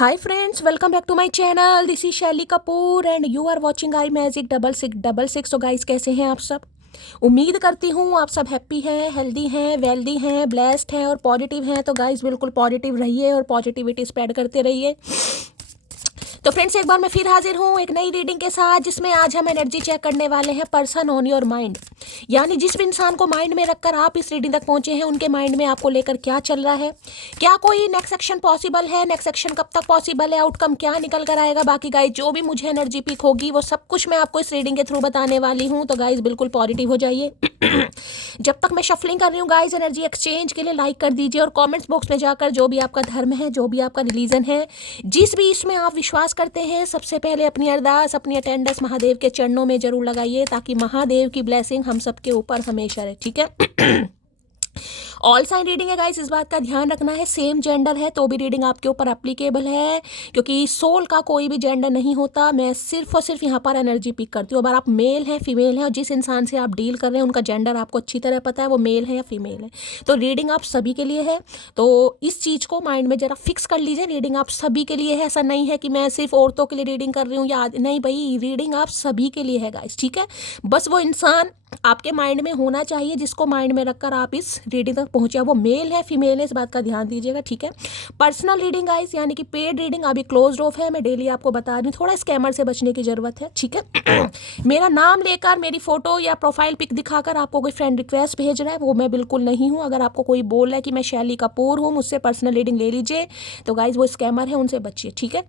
Hi friends, welcome back to my channel. This is शैली Kapoor and you are watching I magic 6666। तो guys कैसे हैं आप सब? उम्मीद करती हूँ आप सब हैप्पी हैं, हेल्दी हैं, वेल्दी हैं, ब्लेस्ड हैं और पॉजिटिव हैं। तो गाइस बिल्कुल पॉजिटिव रहिए और पॉजिटिविटी स्प्रेड करते रहिए। तो फ्रेंड्स एक बार मैं फिर हाजिर हूँ एक नई रीडिंग के साथ, जिसमें आज हम एनर्जी चेक करने वाले हैं पर्सन ऑन योर माइंड। यानी जिस भी इंसान को माइंड में रखकर आप इस रीडिंग तक पहुंचे हैं, उनके माइंड में आपको लेकर क्या चल रहा है, क्या कोई नेक्स्ट एक्शन पॉसिबल है, नेक्स्ट एक्शन कब तक पॉसिबल है, आउटकम क्या निकल कर आएगा। बाकी गाइज जो भी मुझे एनर्जी पिक होगी वो सब कुछ मैं आपको इस रीडिंग के थ्रू बताने वाली हूँ। तो गाइज बिल्कुल पॉजिटिव हो जाइए। जब तक मैं शफलिंग कर रही हूँ गाइज, एनर्जी एक्सचेंज के लिए लाइक कर दीजिए और कमेंट्स बॉक्स में जाकर जो भी आपका धर्म है, जो भी आपका रिलीजन है, जिस भी इसमें आप विश्वास करते हैं, सबसे पहले अपनी अरदास, अपनी अटेंडेंस महादेव के चरणों में जरूर लगाइए, ताकि महादेव की ब्लेसिंग हम सबके ऊपर हमेशा रहे। ठीक है। ऑल साइन रीडिंग है गाइस, इस बात का ध्यान रखना है। सेम जेंडर है तो भी रीडिंग आपके ऊपर एप्लीकेबल है, क्योंकि सोल का कोई भी जेंडर नहीं होता। मैं सिर्फ और सिर्फ यहाँ पर एनर्जी पिक करती हूँ। अगर आप मेल हैं, फीमेल हैं, और जिस इंसान से आप डील कर रहे हैं उनका जेंडर आपको अच्छी तरह पता है, वो मेल है या फीमेल है, तो रीडिंग आप सभी के लिए है। तो इस चीज़ को माइंड में जरा फिक्स कर लीजिए, रीडिंग आप सभी के लिए है। ऐसा नहीं है कि मैं सिर्फ औरतों के लिए रीडिंग कर रही हूँ या नहीं भाई, रीडिंग आप सभी के लिए है गाइस। ठीक है, बस वो इंसान आपके माइंड में होना चाहिए जिसको माइंड में रखकर आप इस रीडिंग तक पहुंचे। वो मेल है, फीमेल है, इस बात का ध्यान दीजिएगा। ठीक है। पर्सनल रीडिंग गाइस, यानी कि पेड रीडिंग अभी क्लोज ऑफ है। मैं डेली आपको बता रही हूँ, थोड़ा स्कैमर से बचने की जरूरत है। ठीक है। मेरा नाम लेकर, मेरी फोटो या प्रोफाइल पिक दिखाकर आपको कोई फ्रेंड रिक्वेस्ट भेज रहा है, वो मैं बिल्कुल नहीं हूँ। अगर आपको कोई बोल रहा है कि मैं शैली कपूर हूँ, मुझसे पर्सनल रीडिंग ले लीजिए, तो गाइज वो स्कैमर है, उनसे बचिए। ठीक है।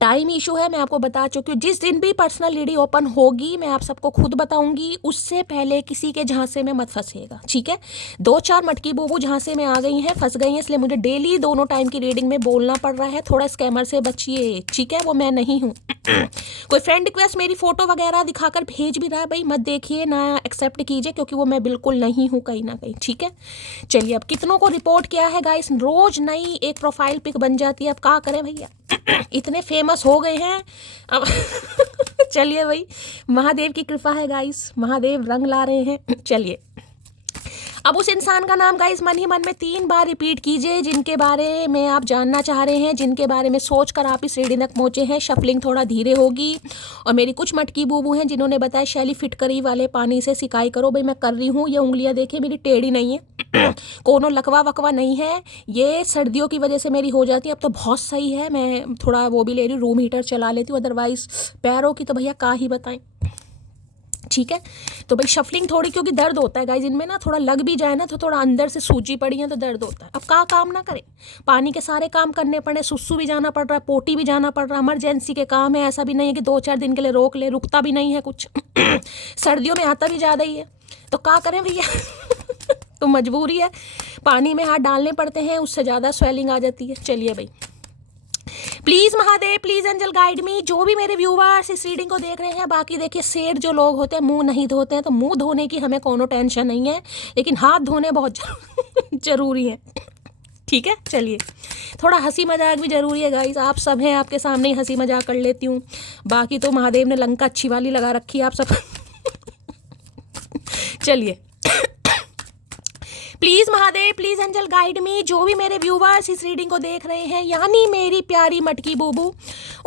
टाइम इशू है, मैं आपको बता चुकी हूँ। जिस दिन भी पर्सनल रीडिंग ओपन होगी मैं आप सबको खुद बताऊंगी, उससे पहले किसी के झांसे में मत फंसिएगा। ठीक है। 2-4 मटकी बूबू झांसे में आ गई हैं, फंस गई हैं, इसलिए मुझे डेली दोनों टाइम की रीडिंग में बोलना पड़ रहा है। थोड़ा स्कैमर से बचिए। ठीक है, वो मैं नहीं हूँ। कोई फ्रेंड रिक्वेस्ट मेरी फोटो वगैरह दिखाकर भेज भी रहा है, भाई मत देखिए ना, एक्सेप्ट कीजिए, क्योंकि वो मैं बिल्कुल नहीं हूँ कहीं ना कहीं। ठीक है। चलिए, अब कितनों को रिपोर्ट किया है गाइस, रोज नई एक प्रोफाइल पिक बन जाती है। अब क्या करें भैया, इतने फेमस हो गए हैं अब। चलिए भाई, महादेव की कृपा है गाइस, महादेव रंग ला रहे हैं। चलिए, अब उस इंसान का नाम गाइस मन ही मन में 3 बार रिपीट कीजिए, जिनके बारे में आप जानना चाह रहे हैं, जिनके बारे में सोचकर आप इस रीडिंग तक पहुंचे हैं। शफलिंग थोड़ा धीरे होगी। और मेरी कुछ मटकी बूबू हैं जिन्होंने बताया शैली फिटकरी वाले पानी से सिकाई करो। भाई मैं कर रही हूँ। ये उंगलियां देखिए मेरी टेढ़ी नहीं है, कोनो लकवा वकवा नहीं है। ये सर्दियों की वजह से मेरी हो जाती है, अब तो बहुत सही है। मैं थोड़ा वो भी ले रही हूँ, रूम हीटर चला लेती हूँ। अदरवाइज पैरों की तो भैया का ही बताएं। ठीक है। तो भाई शफलिंग थोड़ी, क्योंकि दर्द होता है गाइज इनमें ना, थोड़ा लग भी जाए ना तो थोड़ा अंदर से सूजी पड़ी है तो दर्द होता है। अब का काम ना करे, पानी के सारे काम करने पड़े, सुसु भी जाना पड़ रहा है, पोटी भी जाना पड़ रहा है, इमरजेंसी के काम है। ऐसा भी नहीं है कि 2-4 दिन के लिए रोक ले, रुकता भी नहीं है कुछ। सर्दियों में आता भी ज़्यादा ही है, तो का करें भैया। तो मजबूरी है, पानी में हाथ डालने पड़ते हैं, उससे ज़्यादा स्वेलिंग आ जाती है। चलिए भाई, please Mahadev, please angel guide me. जो भी मेरे व्यूवर्स इस रीडिंग को देख रहे हैं, बाकी देखिए सेठ जो लोग होते हैं मुंह नहीं धोते हैं, तो मुंह धोने की हमें कोनो टेंशन नहीं है, लेकिन हाथ धोने बहुत जरूरी है। ठीक है। चलिए, थोड़ा हंसी मजाक भी जरूरी है गाइस। आप सब हैं, आपके सामने ही हंसी मजाक कर लेती हूँ। बाकी तो महादेव ने लंका अच्छी वाली लगा रखी है आप सब। चलिए, please Mahadev, please angel guide me. जो भी मेरे व्यूवर्स इस रीडिंग को देख रहे हैं, यानी मेरी प्यारी मटकी बूबू,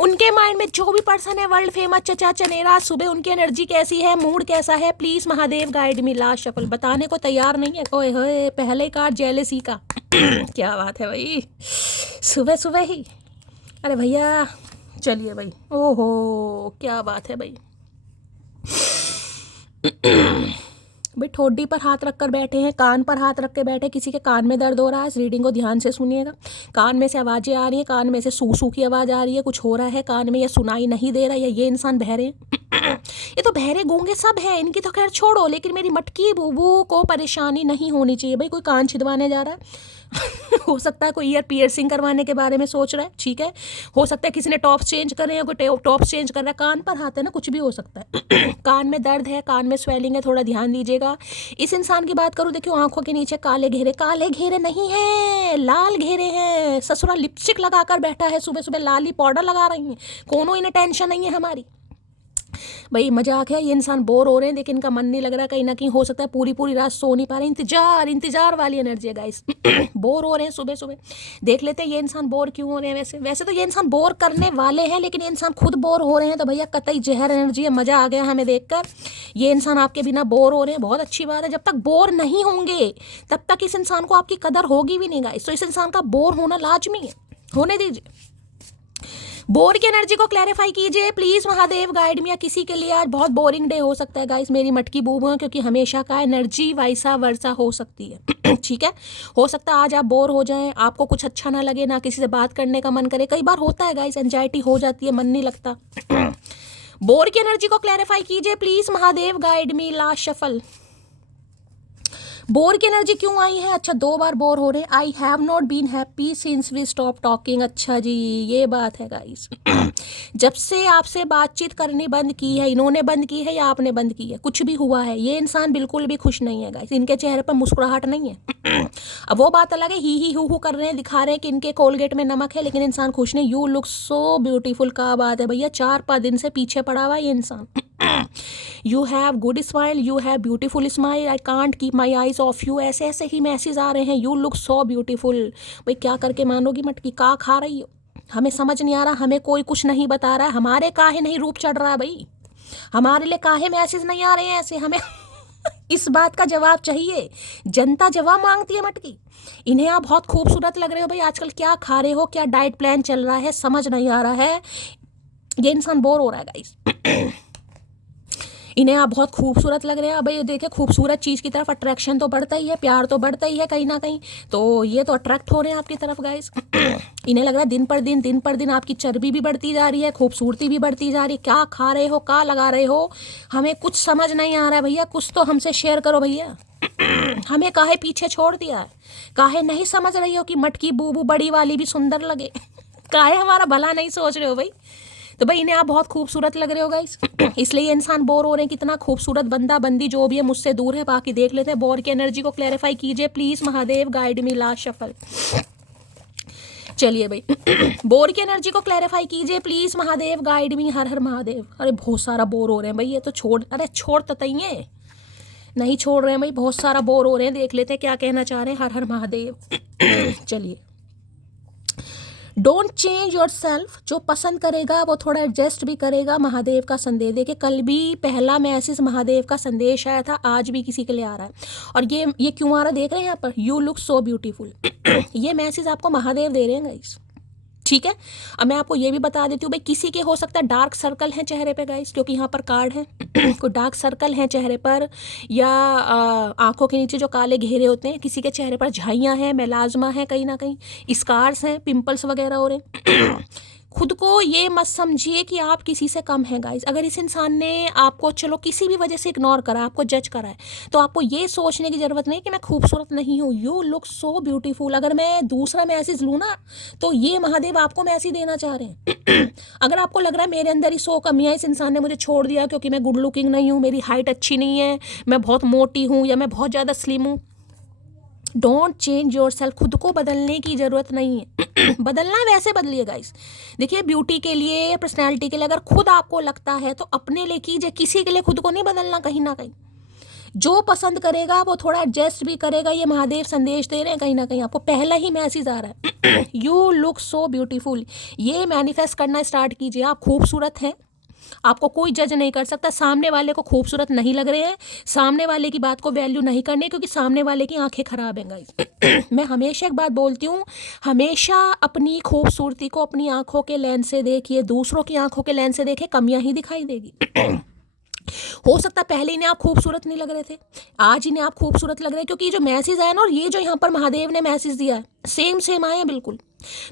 उनके माइंड में जो भी पर्सन है वर्ल्ड फेमस चचा चनेरा, सुबह उनकी एनर्जी कैसी है, मूड कैसा है, please Mahadev guide me. Last shuffle बताने को तैयार नहीं है। ओए होए, पहले कार्ड जेलसी का। क्या बात है भाई, सुबह सुबह ही। अरे भैया चलिए भाई, ओहो क्या बात है भाई। भाई ठोडी पर हाथ रखकर बैठे हैं, कान पर हाथ रख के बैठे, किसी के कान में दर्द हो रहा है, इस रीडिंग को ध्यान से सुनिएगा। कान में से आवाज़ें आ रही हैं, कान में से सूसू की आवाज़ आ रही है, कुछ हो रहा है कान में, या सुनाई नहीं दे रहा, या ये इंसान बहरे हैं। ये तो बहरे गूंगे सब हैं, इनकी तो खैर छोड़ो, लेकिन मेरी मटकी बूबू को परेशानी नहीं होनी चाहिए। भाई कोई कान छिदवाने जा रहा है। हो सकता है कोई ईयर पियर्सिंग करवाने के बारे में सोच रहा है। ठीक है। हो सकता है किसी ने टॉप्स चेंज कर रहे हैं, कोई टॉप्स चेंज कर रहा है। कान पर हाथ है ना, कुछ भी हो सकता है। कान में दर्द है, कान में स्वेलिंग है, थोड़ा ध्यान दीजिएगा। इस इंसान की बात करूं, देखियो आंखों के नीचे काले घेरे, काले घेरे नहीं है, लाल घेरे हैं। ससुरा लिपस्टिक लगाकर बैठा है, सुबह सुबह लाली पाउडर लगा रही है, कोनो इन्हें टेंशन नहीं है हमारी। भाई मजाक है, ये इंसान बोर हो रहे हैं लेकिन इनका मन नहीं लग रहा, कहीं ना कहीं हो सकता है पूरी पूरी रात सो नहीं पा रहे, इंतजार वाली एनर्जी है गाइस। बोर हो रहे हैं सुबह सुबह। देख लेते हैं ये इंसान बोर क्यों हो रहे हैं। वैसे वैसे तो ये इंसान बोर करने वाले हैं, लेकिन ये इंसान खुद बोर हो रहे हैं, तो भैया कतई जहर एनर्जी है। मजा आ गया हमें देखकर। ये इंसान आपके बिना बोर हो रहे हैं, बहुत अच्छी बात है। जब तक बोर नहीं होंगे तब तक इस इंसान को आपकी कदर होगी भी नहीं गाइस। तो इस इंसान का बोर होना लाजमी है, होने दीजिए। बोर की एनर्जी को क्लैरिफाई कीजिए प्लीज महादेव, गाइड में। या किसी के लिए आज बहुत बोरिंग डे हो सकता है गाइस, मेरी मटकी बूबू है, क्योंकि हमेशा का एनर्जी वैसा वर्षा हो सकती है। ठीक है, हो सकता है आज आप बोर हो जाएं, आपको कुछ अच्छा ना लगे, ना किसी से बात करने का मन करे। कई बार होता है गाइस, एंजाइटी हो जाती है, मन नहीं लगता। बोर की एनर्जी को क्लैरिफाई कीजिए please Mahadev, guide me. Last shuffle. Bore की एनर्जी क्यों आई है? अच्छा, 2 बार बोर हो रहे हैं। I have not been happy since we stop talking. अच्छा जी, ये बात है गाइस। जब से आपसे बातचीत करनी बंद की है, इन्होंने बंद की है या आपने बंद की है, कुछ भी हुआ है, ये इंसान बिल्कुल भी खुश नहीं है गाइस। इनके चेहरे पर मुस्कुराहट नहीं है। अब वो बात अलग है, ही हु कर रहे हैं, दिखा रहे हैं कि इनके कोलगेट में नमक है, लेकिन इंसान खुश नहीं। You look so beautiful. का बात है भैया, 4-5 दिन से पीछे पड़ा हुआ ये इंसान। You have good smile, you have beautiful smile, I can't keep my eyes of you. ऐसे ऐसे ही मैसेज आ रहे हैं। You look so beautiful. भाई क्या करके मानोगी मटकी, का खा रही हो? हमें समझ नहीं आ रहा, हमें कोई कुछ नहीं बता रहा है। हमारे काहे नहीं रूप चढ़ रहा है भाई, हमारे लिए काहे मैसेज नहीं आ रहे हैं ऐसे? हमें इस बात का जवाब चाहिए। जनता जवाब मांगती है मटकी। इन्हें आप बहुत खूबसूरत लग रहे हो भाई, आजकल क्या खा रहे हो, क्या डाइट प्लान चल रहा है, समझ नहीं आ रहा है। ये इंसान बोर हो रहा है गाइस। इन्हें आप बहुत खूबसूरत लग रहे हैं। अब ये देखिए, खूबसूरत चीज़ की तरफ अट्रैक्शन तो बढ़ता ही है, प्यार तो बढ़ता ही है कहीं ना कहीं। तो ये तो अट्रैक्ट हो रहे हैं आपकी तरफ गाइस। इन्हें लग रहा है दिन पर दिन आपकी चर्बी भी बढ़ती जा रही है, खूबसूरती भी बढ़ती जा रही है। क्या खा रहे हो, क्या लगा रहे हो, हमें कुछ समझ नहीं आ रहा है भैया। कुछ तो हमसे शेयर करो भैया। हमें काहे पीछे छोड़ दिया है? काहे नहीं समझ रही हो कि मटकी बूबू बड़ी वाली भी सुंदर लगे? काहे हमारा भला नहीं सोच रहे हो भाई? तो भाई इन्हें आप बहुत खूबसूरत लग रहे हो गाइस, इसलिए इंसान बोर हो रहे हैं। कितना खूबसूरत बंदा बंदी जो भी है मुझसे दूर है। बाकी देख लेते हैं। बोर की एनर्जी को क्लैरिफाई कीजिए please Mahadev, guide me. Last shuffle. चलिए भाई, बोर की एनर्जी को क्लैरिफाई कीजिए प्लीज महादेव, गाइड मी। हर हर महादेव। अरे बहुत सारा बोर हो रहे हैं भाई, ये तो छोड़ ततइए नहीं छोड़ रहे हैं भाई, बहुत सारा बोर हो रहे हैं। देख लेते हैं क्या कहना चाह रहे हैं। हर हर महादेव। चलिए, डोंट चेंज योर सेल्फ। जो पसंद करेगा वो थोड़ा एडजस्ट भी करेगा। महादेव का संदेश देखिए, कल भी पहला मैसेज महादेव का संदेश आया था, आज भी किसी के लिए आ रहा है। और ये क्यों आ रहा है देख रहे हैं यहाँ पर, यू लुक सो ब्यूटीफुल। ये मैसेज आपको महादेव दे रहे हैं गाइस, ठीक है। अब मैं आपको ये भी बता देती हूँ भाई, किसी के हो सकता है डार्क सर्कल है चेहरे पे गाइस, क्योंकि यहाँ पर कार्ड है। कोई डार्क सर्कल है चेहरे पर, या आंखों के नीचे जो काले घेरे होते हैं, किसी के चेहरे पर झाइयाँ हैं, मेलाज्मा है, कहीं ना कहीं स्कार्स हैं, पिंपल्स वगैरह हो रहे हैं। खुद को ये मत समझिए कि आप किसी से कम हैं गाइस। अगर इस इंसान ने आपको चलो किसी भी वजह से इग्नोर करा, आपको जज करा है, तो आपको ये सोचने की ज़रूरत नहीं कि मैं खूबसूरत नहीं हूँ। You look so beautiful. अगर मैं दूसरा मैसेज लूँ ना, तो ये महादेव आपको मैसेज देना चाह रहे हैं। अगर आपको लग रहा है मेरे अंदर ही 100 कमियाँ, इस इंसान ने मुझे छोड़ दिया क्योंकि मैं गुड लुकिंग नहीं हूँ, मेरी हाइट अच्छी नहीं है, मैं बहुत मोटी हूँ, या मैं बहुत ज़्यादा स्लिम हूँ, डोंट चेंज योर सेल्फ। खुद को बदलने की ज़रूरत नहीं है। बदलना है वैसे बदलिए गाइस। देखिए, ब्यूटी के लिए, पर्सनैलिटी के लिए अगर खुद आपको लगता है तो अपने लिए कीजिए, किसी के लिए खुद को नहीं बदलना। कहीं ना कहीं जो पसंद करेगा वो थोड़ा एडजस्ट भी करेगा। ये महादेव संदेश दे रहे हैं, कहीं ना कहीं आपको पहला ही मैसेज आ रहा है। You look so beautiful. ये मैनिफेस्ट करना स्टार्ट कीजिए। आप खूबसूरत हैं, आपको कोई जज नहीं कर सकता। सामने वाले को खूबसूरत नहीं लग रहे हैं, सामने वाले की बात को वैल्यू नहीं करनी, क्योंकि सामने वाले की आंखें खराब हैं गाइस। मैं हमेशा एक बात बोलती हूँ, हमेशा अपनी खूबसूरती को अपनी आंखों के लेंस से देखिए, दूसरों की आंखों के लेंस से देखे, कमियां ही दिखाई देगी। हो सकता है पहले इन्हें आप खूबसूरत नहीं लग रहे थे, आज इन्हें आप खूबसूरत लग रहे हैं, क्योंकि ये जो मैसेज आया ना, और ये जो यहाँ पर महादेव ने मैसेज दिया है, सेम आए हैं बिल्कुल।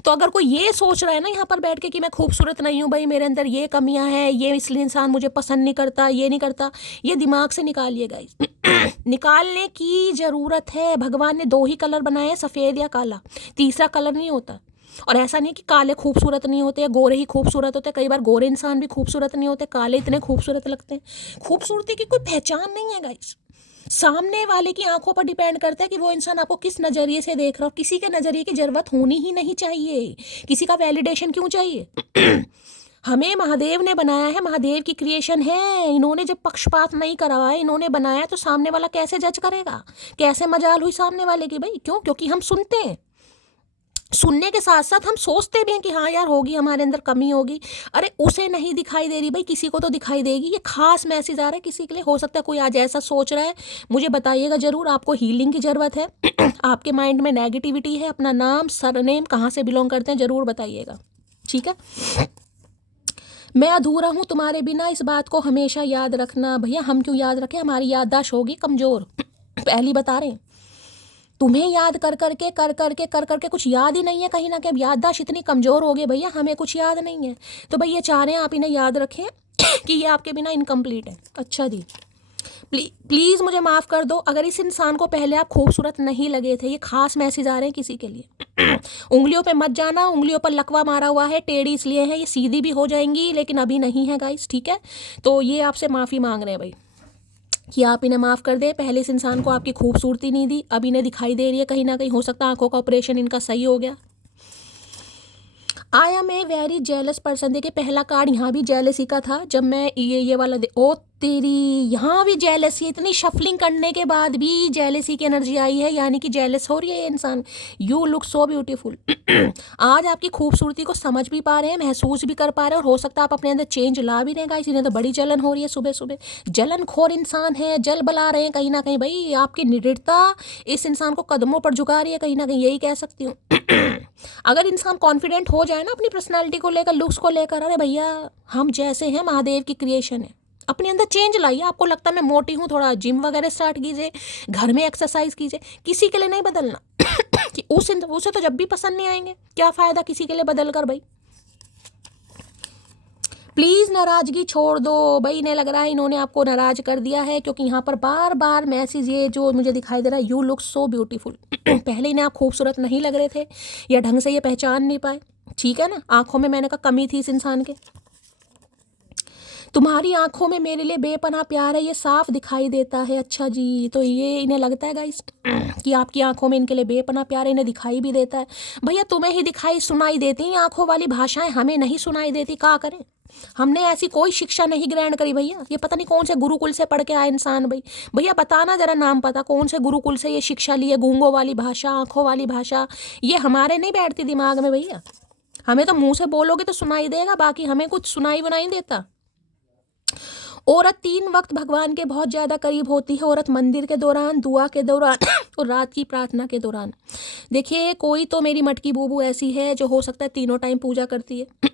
तो अगर कोई ये सोच रहा है ना यहाँ पर बैठ के कि मैं खूबसूरत नहीं हूँ भाई, मेरे अंदर ये कमियां हैं, ये इसलिए इंसान मुझे पसंद नहीं करता, ये नहीं करता, ये दिमाग से निकालिए गाइस। निकालने की ज़रूरत है। भगवान ने 2 ही कलर बनाए हैं, सफ़ेद या काला, तीसरा कलर नहीं होता। और ऐसा नहीं कि काले खूबसूरत नहीं होते या गोरे ही खूबसूरत होते। कई बार गोरे इंसान भी खूबसूरत नहीं होते, काले इतने खूबसूरत लगते हैं। खूबसूरती की कोई पहचान नहीं है गाइस। सामने वाले की आंखों पर डिपेंड करता है कि वो इंसान आपको किस नज़रिए से देख रहा हो। किसी के नज़रिए की ज़रूरत होनी ही नहीं चाहिए। किसी का वैलिडेशन क्यों चाहिए? हमें महादेव ने बनाया है, महादेव की क्रिएशन है। इन्होंने जब पक्षपात नहीं करा है, इन्होंने बनाया, तो सामने वाला कैसे जज करेगा? कैसे मजाल हुई सामने वाले की भाई? क्यों? क्योंकि हम सुनते हैं, सुनने के साथ साथ हम सोचते भी हैं कि हाँ यार होगी, हमारे अंदर कमी होगी। अरे उसे नहीं दिखाई दे रही भाई, किसी को तो दिखाई देगी। ये खास मैसेज आ रहा है किसी के लिए। हो सकता है कोई आज ऐसा सोच रहा है, मुझे बताइएगा ज़रूर। आपको हीलिंग की ज़रूरत है, आपके माइंड में नेगेटिविटी है, अपना नाम, सरनेम, कहाँ से बिलोंग करते हैं, ज़रूर बताइएगा, ठीक है। मैं अधूरा हूँ तुम्हारे बिना, इस बात को हमेशा याद रखना। भैया हम क्यों याद रखें, हमारी याददाश्त होगी कमज़ोर। पहली बता रहे हैं, तुम्हें याद कर करके कुछ याद ही नहीं है कहीं ना कहीं। याददाश्त इतनी कमज़ोर हो गई भैया, हमें कुछ याद नहीं है। तो भैया चाह रहे हैं आप इन्हें याद रखें कि ये आपके बिना इनकम्प्लीट है। अच्छा जी, प्लीज़ मुझे माफ़ कर दो अगर इस इंसान को पहले आप खूबसूरत नहीं लगे थे। ये खास मैसेज आ रहे हैं किसी के लिए। उंगलियों पे मत जाना, उंगलियों पर लकवा मारा हुआ है, टेढ़ी इसलिए है, ये सीधी भी हो जाएंगी लेकिन अभी नहीं है गाइस, ठीक है। तो ये आपसे माफ़ी मांग रहे हैं भाई कि आप इन्हें माफ़ कर दें। पहले इस इंसान को आपकी खूबसूरती नहीं दी, अब इन्हें दिखाई दे रही है कहीं ना कहीं। हो सकता है आंखों का ऑपरेशन इनका सही हो गया। I am a very jealous person. देखिए पहला कार्ड यहाँ भी जेलसी का था। जब मैं ये वाला ओ तेरी, यहाँ भी जेलसी, इतनी शफलिंग करने के बाद भी जेलसी की एनर्जी आई है, यानी कि जेलस हो रही है ये इंसान। You look so beautiful. आज आपकी खूबसूरती को समझ भी पा रहे हैं, महसूस भी कर पा रहे हैं, और हो सकता है आप अपने अंदर चेंज ला भी रहेगा। इन्हें तो बड़ी जलन हो रही है सुबह सुबह। जलन खोर इंसान है, जल बला रहे हैं कहीं ना कहीं भाई। आपकी निडरता इस इंसान को कदमों पर झुका रही है कहीं ना कहीं, यही कह सकती हूँ। अगर इंसान कॉन्फिडेंट हो जाए ना अपनी पर्सनालिटी को लेकर, लुक्स को लेकर, अरे भैया हम जैसे हैं, महादेव की क्रिएशन है, अपने अंदर चेंज लाइए। आपको लगता है मैं मोटी हूँ, थोड़ा जिम वगैरह स्टार्ट कीजिए, घर में एक्सरसाइज कीजिए। किसी के लिए नहीं बदलना कि उसे तो जब भी पसंद नहीं आएंगे, क्या फ़ायदा किसी के लिए बदल कर भाई। प्लीज़ नाराज़गी छोड़ दो भाई। इन्हें लग रहा है इन्होंने आपको नाराज़ कर दिया है, क्योंकि यहाँ पर बार बार मैसेज ये जो मुझे दिखाई दे रहा है, यू लुक सो ब्यूटीफुल। पहले इन्हें आप खूबसूरत नहीं लग रहे थे, या ढंग से ये पहचान नहीं पाए, ठीक है ना। आंखों में मैंने कहा कमी थी इस इंसान के। तुम्हारी आंखों में मेरे लिए बेपनाह प्यार है, ये साफ दिखाई देता है। अच्छा जी, तो ये इन्हें लगता है गाइस कि आपकी आंखों में इनके लिए बेपनाह प्यार है, इन्हें दिखाई भी देता है। भैया तुम्हें ही दिखाई सुनाई देती हैं आंखों वाली भाषाएं, हमें नहीं सुनाई देती, क्या करें। हमने ऐसी कोई शिक्षा नहीं ग्रहण करी भैया। ये पता नहीं कौन से गुरुकुल से पढ़ के आए इंसान भाई। भैया बताना जरा नाम पता, कौन से गुरुकुल से ये शिक्षा ली है? गूंगों वाली भाषा, आंखों वाली भाषा, ये हमारे नहीं बैठती दिमाग में भैया। हमें तो मुंह से बोलोगे तो सुनाई देगा, बाकी हमें कुछ सुनाई बनाई देता। औरत 3 वक्त भगवान के बहुत ज़्यादा करीब होती है। औरत मंदिर के दौरान, दुआ के दौरान और रात की प्रार्थना के दौरान। देखिए कोई तो मेरी मटकी बूबू ऐसी है जो हो सकता है तीनों टाइम पूजा करती है।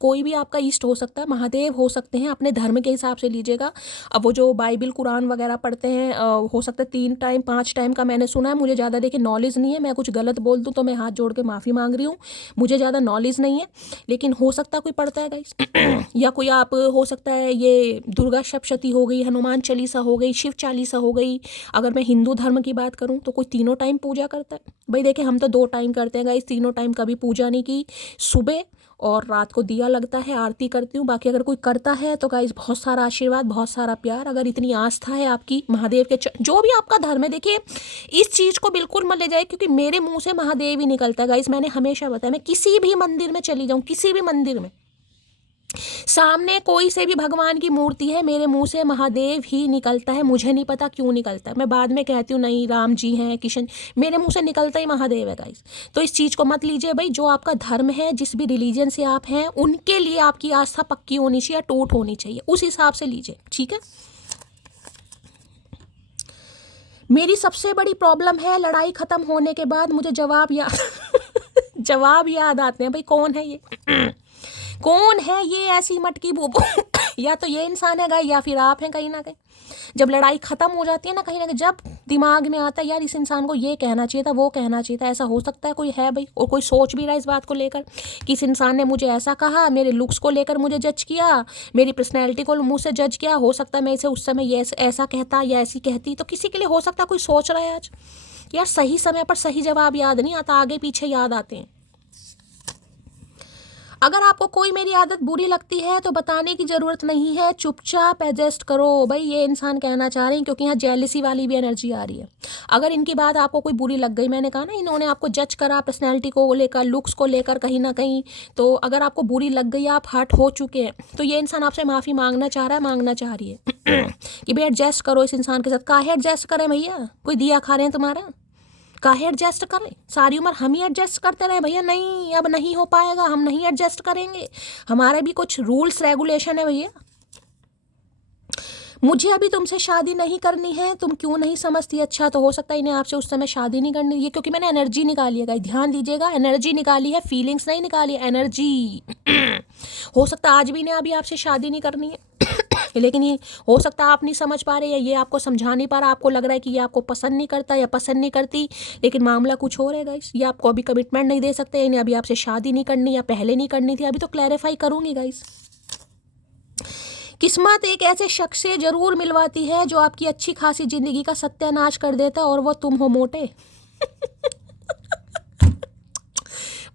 कोई भी आपका ईष्ट हो सकता है, महादेव हो सकते हैं, अपने धर्म के हिसाब से लीजिएगा। अब वो जो बाइबिल कुरान वगैरह पढ़ते हैं, हो सकता है 3 टाइम 5 टाइम का मैंने सुना है। मुझे ज़्यादा देखिए नॉलेज नहीं है, मैं कुछ गलत बोल दूँ तो मैं हाथ जोड़ के माफ़ी मांग रही हूँ, मुझे ज़्यादा नॉलेज नहीं है, लेकिन हो सकता है कोई पढ़ता है गाइस। या कोई आप हो सकता है ये दुर्गा सप्तशती हो गई, हनुमान चालीसा हो गई, शिव चालीसा हो गई। अगर मैं हिंदू धर्म की बात करूँ तो कोई तीनों टाइम पूजा करता है भाई। देखिए हम तो 2 टाइम करते हैं गाइस, तीनों टाइम कभी पूजा नहीं की। सुबह और रात को दिया लगता है, आरती करती हूँ। बाकी अगर कोई करता है तो गाइस बहुत सारा आशीर्वाद, बहुत सारा प्यार। अगर इतनी आस्था है आपकी महादेव के जो भी आपका धर्म है, देखिए इस चीज़ को बिल्कुल मत ले जाए, क्योंकि मेरे मुंह से महादेव ही निकलता है गाइस। मैंने हमेशा बताया, मैं किसी भी मंदिर में चली जाऊँ, किसी भी मंदिर में, सामने कोई से भी भगवान की मूर्ति है, मेरे मुंह से महादेव ही निकलता है। मुझे नहीं पता क्यों निकलता है, मैं बाद में कहती हूँ नहीं राम जी हैं, किशन, मेरे मुंह से निकलता ही महादेव है गाइस। तो इस चीज़ को मत लीजिए भाई। जो आपका धर्म है, जिस भी रिलीजन से आप हैं, उनके लिए आपकी आस्था पक्की होनी चाहिए, टूट होनी चाहिए, उस हिसाब से लीजिए, ठीक है। मेरी सबसे बड़ी प्रॉब्लम है लड़ाई ख़त्म होने के बाद मुझे जवाब याद जवाब याद आते हैं भाई। कौन है ये कौन है ये ऐसी मटकी बूबू? या तो ये इंसान है गाइस, या फिर आप हैं कहीं ना कहीं। जब लड़ाई ख़त्म हो जाती है ना कहीं ना कहीं, जब दिमाग में आता है यार इस इंसान को ये कहना चाहिए था, वो कहना चाहिए था, ऐसा हो सकता है कोई है भाई, और कोई सोच भी रहा है इस बात को लेकर कि इस इंसान ने मुझे ऐसा कहा, मेरे लुक्स को लेकर मुझे जज किया, मेरी पर्सनैलिटी को मुँह से जज किया। हो सकता है मैं इसे उस समय ये ऐसा कहता या ऐसी कहती। तो किसी के लिए हो सकता है कोई सोच रहा है आज यार, सही समय पर सही जवाब याद नहीं आता, आगे पीछे याद आते हैं। अगर आपको कोई मेरी आदत बुरी लगती है तो बताने की ज़रूरत नहीं है, चुपचाप एडजस्ट करो। भाई ये इंसान कहना चाह रहे हैं, क्योंकि यहाँ जेलसी वाली भी एनर्जी आ रही है। अगर इनकी बात आपको कोई बुरी लग गई, मैंने कहा ना इन्होंने आपको जज करा पर्सनैलिटी को लेकर, लुक्स को लेकर कहीं ना कहीं, तो अगर आपको बुरी लग गई, आप हर्ट हो चुके हैं, तो ये इंसान आपसे माफ़ी मांगना चाह रहा है, मांगना चाह रही है कि भाई एडजस्ट करो इस इंसान के साथ। काहे एडजस्ट करें भैया, कोई दिया खा रहे हैं तुम्हारा? काहे एडजस्ट करें? सारी उम्र हम ही एडजस्ट करते रहे भैया? नहीं, अब नहीं हो पाएगा, हम नहीं एडजस्ट करेंगे। हमारे भी कुछ रूल्स रेगुलेशन है भैया। मुझे अभी तुमसे शादी नहीं करनी है, तुम क्यों नहीं समझती? अच्छा, तो हो सकता है इन्हें आपसे उस समय शादी नहीं करनी है, क्योंकि मैंने एनर्जी निकाली है गाइस, ध्यान दीजिएगा, एनर्जी निकाली है, फीलिंग्स नहीं निकाली है, एनर्जी। हो सकता है आज भी इन्हें अभी आपसे शादी नहीं करनी है लेकिन ये हो सकता है आप नहीं समझ पा रहे, या ये आपको समझा नहीं पा रहा, आपको लग रहा है कि ये आपको पसंद नहीं करता या पसंद नहीं करती, लेकिन मामला कुछ और है गाइस। ये आपको अभी कमिटमेंट नहीं दे सकते, इन्हें अभी आपसे शादी नहीं करनी, या पहले नहीं करनी थी, अभी तो क्लैरिफाई करूंगी गाइस। किस्मत एक ऐसे शख्स से जरूर मिलवाती है जो आपकी अच्छी खासी जिंदगी का सत्यानाश कर देता है, और वो तुम हो मोटे।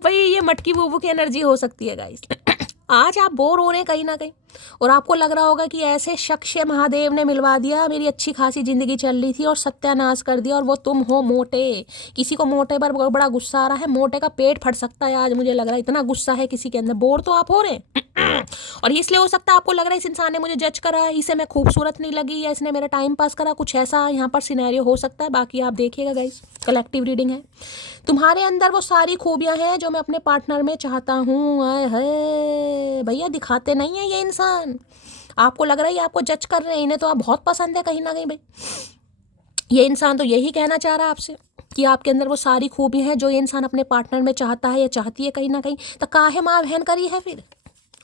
भाई ये मटकी बुबू की एनर्जी हो सकती है गाइस। आज आप बोर हो रहे हैं कहीं ना कहीं, और आपको लग रहा होगा कि ऐसे शख्स से महादेव ने मिलवा दिया, मेरी अच्छी खासी जिंदगी चल रही थी और सत्यानाश कर दिया, और वो तुम हो मोटे। किसी को मोटे पर बड़ा गुस्सा आ रहा है, मोटे का पेट फट सकता है आज, मुझे लग रहा है इतना गुस्सा है किसी के अंदर। बोर तो आप हो रहे हैं और इसलिए हो सकता है आपको लग रहा है इस इंसान ने मुझे जज करा, इसे मैं खूबसूरत नहीं लगी, या इसने मेरा टाइम पास करा, कुछ ऐसा यहाँ पर सिनेरियो हो सकता है। बाकी आप देखिएगा गाइस, कलेक्टिव रीडिंग है। तुम्हारे अंदर वो सारी खूबियां हैं जो मैं अपने पार्टनर में चाहता हूँ। आए है भैया, दिखाते नहीं है ये इंसान। आपको लग रहा है ये आपको जज कर रहे हैं, इन्हें तो आप बहुत पसंद है कहीं ना कहीं। भाई ये इंसान तो यही कहना चाह रहा है आपसे कि आपके अंदर वो सारी खूबी हैं जो ये इंसान अपने पार्टनर में चाहता है या चाहती है कहीं ना कहीं। तो काहे माँ बहन करी है फिर,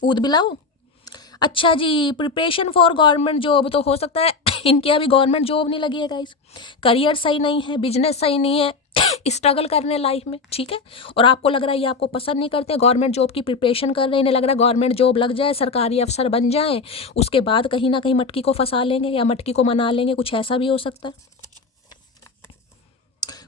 ऊद बिलाओ। अच्छा जी, प्रिपरेशन फॉर गवर्नमेंट जॉब, तो हो सकता है इनकी अभी गवर्नमेंट जॉब नहीं लगी है गाइस, करियर सही नहीं है, बिजनेस सही नहीं है, स्ट्रगल करने लाइफ में, ठीक है। और आपको लग रहा है ये आपको पसंद नहीं करते, गवर्नमेंट जॉब की प्रिपरेशन कर रहे हैं, इन्हें लग रहा है गवर्नमेंट जॉब लग जाए, सरकारी अफसर बन जाए, उसके बाद कहीं ना कहीं मटकी को फंसा लेंगे या मटकी को मना लेंगे, कुछ ऐसा भी हो सकता है।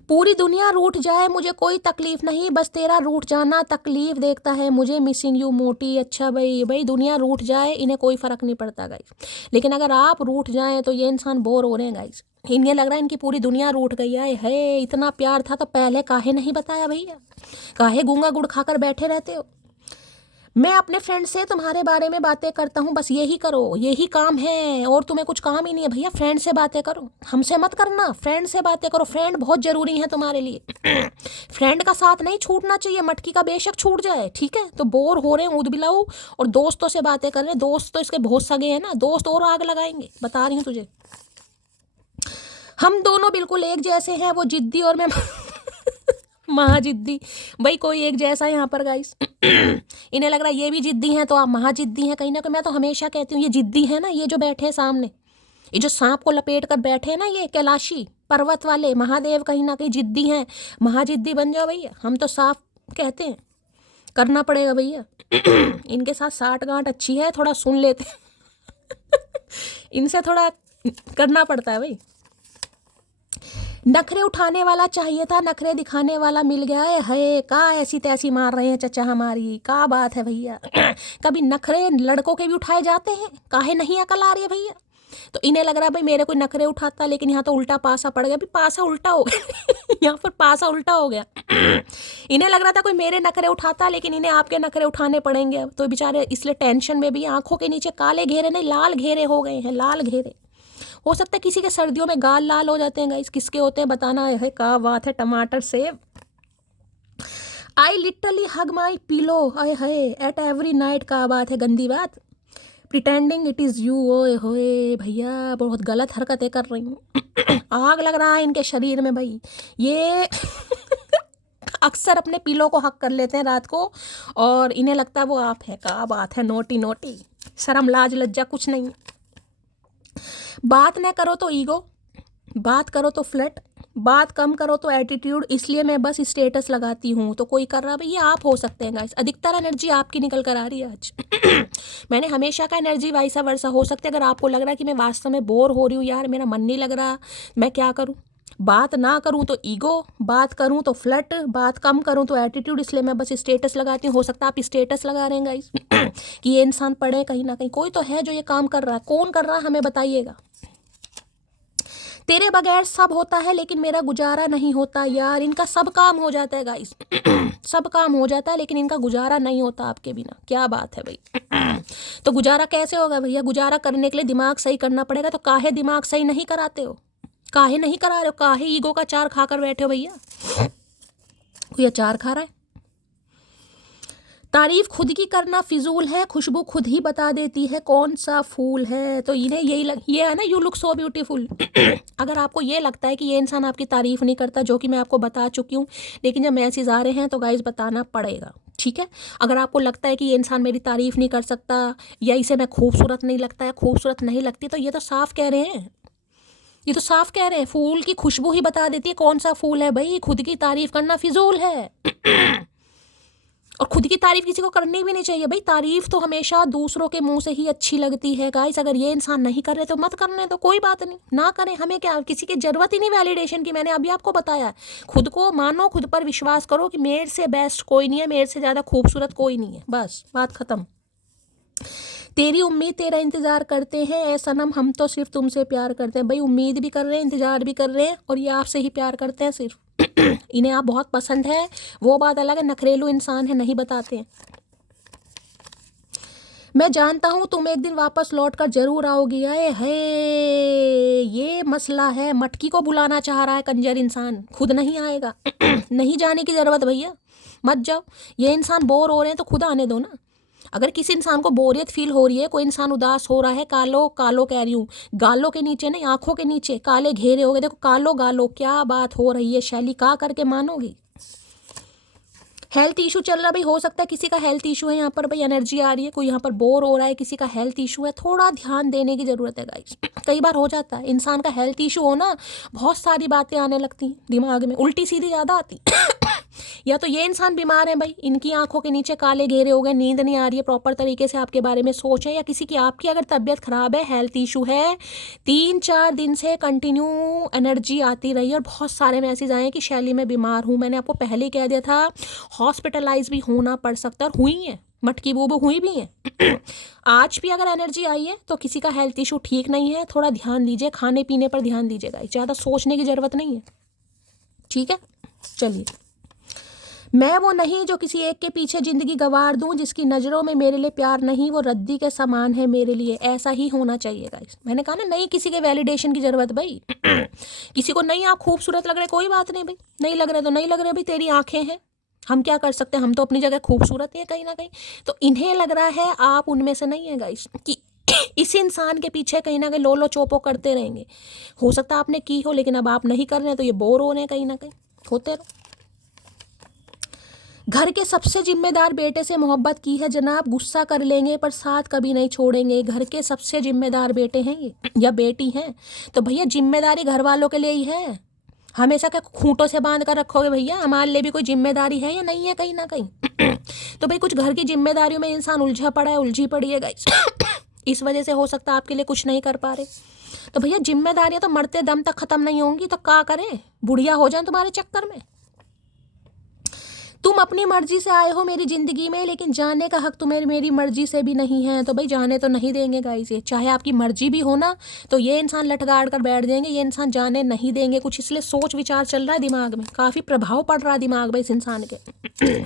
पूरी दुनिया रूठ जाए मुझे कोई तकलीफ नहीं, बस तेरा रूठ जाना तकलीफ देखता है मुझे, मिसिंग यू मोटी। अच्छा भाई, भाई दुनिया रूठ जाए इन्हें कोई फ़र्क नहीं पड़ता गाइस, लेकिन अगर आप रूठ जाएं तो ये इंसान बोर हो रहे हैं गाइस। इन्हें लग रहा है इनकी पूरी दुनिया रूठ गई है, इतना प्यार था तो पहले काहे नहीं बताया भैया, काहे गूंगा गुड़ खाकर बैठे रहते हो। मैं अपने फ्रेंड से तुम्हारे बारे में बातें करता हूँ, बस यही करो, यही काम है, और तुम्हें कुछ काम ही नहीं है भैया। फ्रेंड से बातें करो, हमसे मत करना, फ्रेंड से बातें करो, फ्रेंड बहुत ज़रूरी है तुम्हारे लिए। फ्रेंड का साथ नहीं छूटना चाहिए, मटकी का बेशक छूट जाए, ठीक है। तो बोर हो रहे हैं ऊद बिलाऊ, और दोस्तों से बातें कर रहे हैं, दोस्त तो इसके बहुत सगे हैं ना, दोस्त और आग लगाएंगे, बता रही हूँ तुझे। हम दोनों बिल्कुल एक जैसे हैं, वो जिद्दी और मैं महाजिद्दी। भाई कोई एक जैसा यहाँ पर गाइस। इन्हें लग रहा है ये भी जिद्दी हैं तो आप महाजिद्दी हैं कहीं ना कहीं। मैं तो हमेशा कहती हूँ ये जिद्दी है ना, ये जो बैठे हैं सामने, ये जो सांप को लपेट कर बैठे हैं ना, ये कैलाशी पर्वत वाले महादेव कहीं ना कहीं जिद्दी हैं। महाजिद्दी बन जाओ भैया, हम तो साफ कहते हैं, करना पड़ेगा भैया। इनके साथ साठ गांठ अच्छी है, थोड़ा सुन लेते इनसे थोड़ा करना पड़ता है भाई। नखरे उठाने वाला चाहिए था, नखरे दिखाने वाला मिल गया है। का ऐसी तैसी मार रहे हैं चचा हमारी, का बात है भैया। कभी नखरे लड़कों के भी उठाए जाते हैं, काहे नहीं अकल आ रही है भैया। तो इन्हें लग रहा है भाई मेरे कोई नखरे उठाता, लेकिन यहाँ तो उल्टा पासा पड़ गया, भी पासा उल्टा हो गया। यहाँ पर पासा उल्टा हो गया। इन्हें लग रहा था कोई मेरे नखरे उठाता, लेकिन इन्हें आपके नखरे उठाने पड़ेंगे अब तो बेचारे, इसलिए टेंशन में भी आंखों के नीचे काले घेरे नहीं लाल घेरे हो गए हैं, लाल घेरे। हो सकता है किसी के सर्दियों में गाल लाल हो जाते हैं गाइस, किसके होते हैं बताना है। का बात है, टमाटर सेब। आई लिटरली हग माई पिलो, आए है एट एवरी नाइट, का बात है, गंदी बात। प्रिटेंडिंग इट इज़ यू, ओए होए भैया बहुत गलत हरकतें कर रही हूँ। आग लग रहा है इनके शरीर में भाई। ये अक्सर अपने पिलो को हक कर लेते हैं रात को, और इन्हें लगता है वो आप है। का बात है, नोटी नोटी, शर्म लाज लज्जा कुछ नहीं। बात न करो तो ईगो, बात करो तो फ्लर्ट, बात कम करो तो एटीट्यूड, इसलिए मैं बस स्टेटस लगाती हूँ तो कोई कर रहा, भैया आप हो सकते हैं गाइस। अधिकतर एनर्जी आपकी निकल कर आ रही है आज। मैंने हमेशा का एनर्जी वाइसा वर्सा हो सकता है। अगर आपको लग रहा है कि मैं वास्तव में बोर हो रही हूँ यार, मेरा मन नहीं लग रहा, मैं क्या करूँ, बात ना करूं तो ईगो, बात करूं तो फ्लर्ट, बात कम करूं तो एटीट्यूड, इसलिए मैं बस स्टेटस लगाती हूँ। हो सकता है आप स्टेटस लगा रहे हैं गाइस कि ये इंसान पढ़े, कहीं ना कहीं कोई तो है जो ये काम कर रहा है। कौन कर रहा है हमें बताइएगा। तेरे बगैर सब होता है लेकिन मेरा गुजारा नहीं होता। यार इनका सब काम हो जाता है गाइस सब काम हो जाता है लेकिन इनका गुजारा नहीं होता आपके बिना। क्या बात है भाई तो गुजारा कैसे होगा भैया? गुजारा करने के लिए दिमाग सही करना पड़ेगा। तो काहे दिमाग सही नहीं कराते हो? काहे नहीं करा रहे हो? काहे ईगो का अचार खाकर बैठे हो भैया? कोई अचार खा रहा है? तारीफ खुद की करना फिजूल है, खुशबू खुद ही बता देती है कौन सा फूल है। तो इन्हें ये है ना, यू लुक सो ब्यूटीफुल अगर आपको ये लगता है कि ये इंसान आपकी तारीफ नहीं करता, जो कि मैं आपको बता चुकी हूँ, लेकिन जब मैसेज आ रहे हैं तो गाइस बताना पड़ेगा, ठीक है? अगर आपको लगता है कि ये इंसान मेरी तारीफ नहीं कर सकता या इसे मैं खूबसूरत नहीं लगता है, खूबसूरत नहीं लगती, तो ये तो साफ कह रहे हैं, ये तो साफ कह रहे हैं फूल की खुशबू ही बता देती है कौन सा फूल है। भाई खुद की तारीफ करना फिजूल है और खुद की तारीफ किसी को करनी भी नहीं चाहिए। भाई तारीफ तो हमेशा दूसरों के मुंह से ही अच्छी लगती है गाइस। अगर ये इंसान नहीं कर रहे तो मत करने, तो कोई बात नहीं, ना करें, हमें क्या, किसी की जरूरत ही नहीं वैलिडेशन की। मैंने अभी आपको बताया, खुद को मानो, खुद पर विश्वास करो कि मेरे से बेस्ट कोई नहीं है, मेरे से ज़्यादा खूबसूरत कोई नहीं है, बस बात खत्म। तेरी उम्मीद तेरा इंतजार करते हैं ऐ सनम, हम तो सिर्फ तुमसे प्यार करते हैं। भाई उम्मीद भी कर रहे हैं, इंतजार भी कर रहे हैं और ये आपसे ही प्यार करते हैं सिर्फ इन्हें आप बहुत पसंद है, वो बात अलग है, नखरेलू इंसान है, नहीं बताते हैं। मैं जानता हूँ तुम एक दिन वापस लौट कर जरूर आओगी। आए है, ये मसला है, मटकी को बुलाना चाह रहा है कंजर इंसान, खुद नहीं आएगा नहीं जाने की ज़रूरत भैया, मत जाओ। ये इंसान बोर हो रहे हैं तो खुद आने दो ना। अगर किसी इंसान को बोरियत फील हो रही है, कोई इंसान उदास हो रहा है, कालो कालो कह रही हूँ, गालों के नीचे नहीं, आंखों के नीचे काले घेरे हो गए, देखो कालो गालो, क्या बात हो रही है शैली, का करके मानोगी? हेल्थ इशू चल रहा, भाई हो सकता है किसी का हेल्थ इशू है यहाँ पर, भाई एनर्जी आ रही है, कोई यहाँ पर बोर हो रहा है, किसी का हेल्थ इशू है, थोड़ा ध्यान देने की ज़रूरत है गाइस। कई बार हो जाता है इंसान का हेल्थ इशू हो ना, बहुत सारी बातें आने लगती हैं दिमाग में, उल्टी सीधी ज़्यादा आती या तो ये इंसान बीमार है भाई, इनकी आंखों के नीचे काले घेरे हो गए, नींद नहीं आ रही है, प्रॉपर तरीके से आपके बारे में सोचें, या किसी की आपकी अगर तबीयत खराब है, हेल्थ इशू है, 3-4 दिन से कंटिन्यू एनर्जी आती रही और बहुत सारे मैसेज आए कि शैली मैं बीमार हूँ। मैंने आपको पहले ही कह दिया था हॉस्पिटलाइज भी होना पड़ सकता है, और हुई है, मटकी बूबू हुई भी है आज भी अगर एनर्जी आई है तो किसी का हेल्थ इशू ठीक नहीं है, थोड़ा ध्यान दीजिए, खाने पीने पर ध्यान दीजिएगा, ज़्यादा सोचने की ज़रूरत नहीं है, ठीक है? चलिए, मैं वो नहीं जो किसी एक के पीछे ज़िंदगी गंवार दूं, जिसकी नज़रों में मेरे लिए प्यार नहीं, वो रद्दी के समान है मेरे लिए। ऐसा ही होना चाहिए गाइस। मैंने कहा ना, नहीं किसी के वैलिडेशन की ज़रूरत भाई किसी को नहीं आप खूबसूरत लग रहे, कोई बात नहीं भाई, नहीं लग रहे तो नहीं लग रहे भाई, तेरी आंखें हैं, हम क्या कर सकते हैं, हम तो अपनी जगह खूबसूरत हैं कहीं ना कहीं। तो इन्हें लग रहा है आप उनमें से नहीं है गाइस कि इस इंसान के पीछे कहीं ना कहीं लोलो चोपो करते रहेंगे। हो सकता है आपने की हो, लेकिन अब आप नहीं कर रहे हैं तो ये बोर हो रहे हैं, कहीं ना कहीं होते रहो। घर के सबसे जिम्मेदार बेटे से मोहब्बत की है जनाब, गुस्सा कर लेंगे पर साथ कभी नहीं छोड़ेंगे। घर के सबसे जिम्मेदार बेटे हैं ये या बेटी हैं, तो भैया जिम्मेदारी घर वालों के लिए ही है। हमेशा क्या खूंटों से बांध कर रखोगे भैया? हमारे लिए भी कोई जिम्मेदारी है या नहीं है कहीं ना कहीं तो भाई कुछ घर की जिम्मेदारियों में इंसान उलझा पड़ा है, उलझी पड़ी है गाइस इस वजह से हो सकता है आपके लिए कुछ नहीं कर पा रहे। तो भैया जिम्मेदारियां तो मरते दम तक खत्म नहीं होंगी, तो क्या करें, बुढ़िया हो जाए तुम्हारे चक्कर में। तुम अपनी मर्जी से आए हो मेरी ज़िंदगी में, लेकिन जाने का हक तुम्हें मेरी मर्जी से भी नहीं है। तो भाई जाने तो नहीं देंगे गाइस, ये चाहे आपकी मर्जी भी हो ना, तो ये इंसान लटगाड़ कर बैठ देंगे, ये इंसान जाने नहीं देंगे कुछ। इसलिए सोच विचार चल रहा है दिमाग में, काफ़ी प्रभाव पड़ रहा है दिमाग में इस इंसान के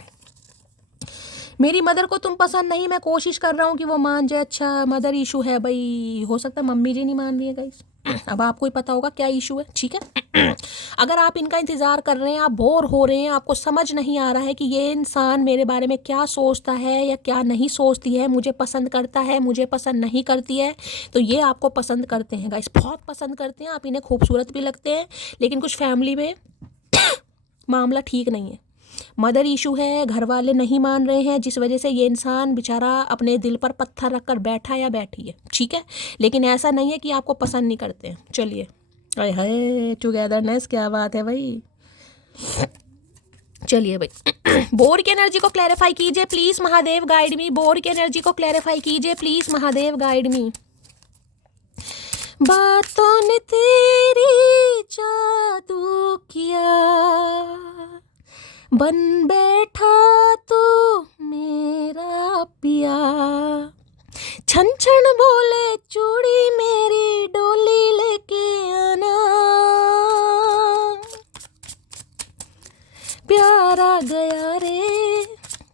मेरी मदर को तुम पसंद नहीं, मैं कोशिश कर रहा हूँ कि वो मान जाए। अच्छा मदर इशू है भाई, हो सकता है मम्मी जी नहीं मान रही है गाइस, अब आपको ही पता होगा क्या इशू है, ठीक है? अगर आप इनका इंतज़ार कर रहे हैं, आप बोर हो रहे हैं, आपको समझ नहीं आ रहा है कि ये इंसान मेरे बारे में क्या सोचता है या क्या नहीं सोचती है, मुझे पसंद करता है, मुझे पसंद नहीं करती है, तो ये आपको पसंद करते हैं गाइस, बहुत पसंद करते हैं, आप इन्हें खूबसूरत भी लगते हैं, लेकिन कुछ फैमिली में मामला ठीक नहीं है, मदर इशू है, घर वाले नहीं मान रहे हैं, जिस वजह से ये इंसान बेचारा अपने दिल पर पत्थर रख कर बैठा या बैठी है, ठीक है? लेकिन ऐसा नहीं है कि आपको पसंद नहीं करते हैं। चलिए, अरे हाय टुगेदरनेस, क्या बात है भाई। चलिए भाई बोर की एनर्जी को क्लैरिफाई कीजिए please, Mahadev guide me. Bore की एनर्जी को क्लैरिफाई कीजिए प्लीज़, महादेव गाइड मी। बातों ने तेरी जादू किया, बन बैठा तू मेरा पिया, छन छन बोले चूड़ी मेरी डोली लेके आना, प्यार आ गया रे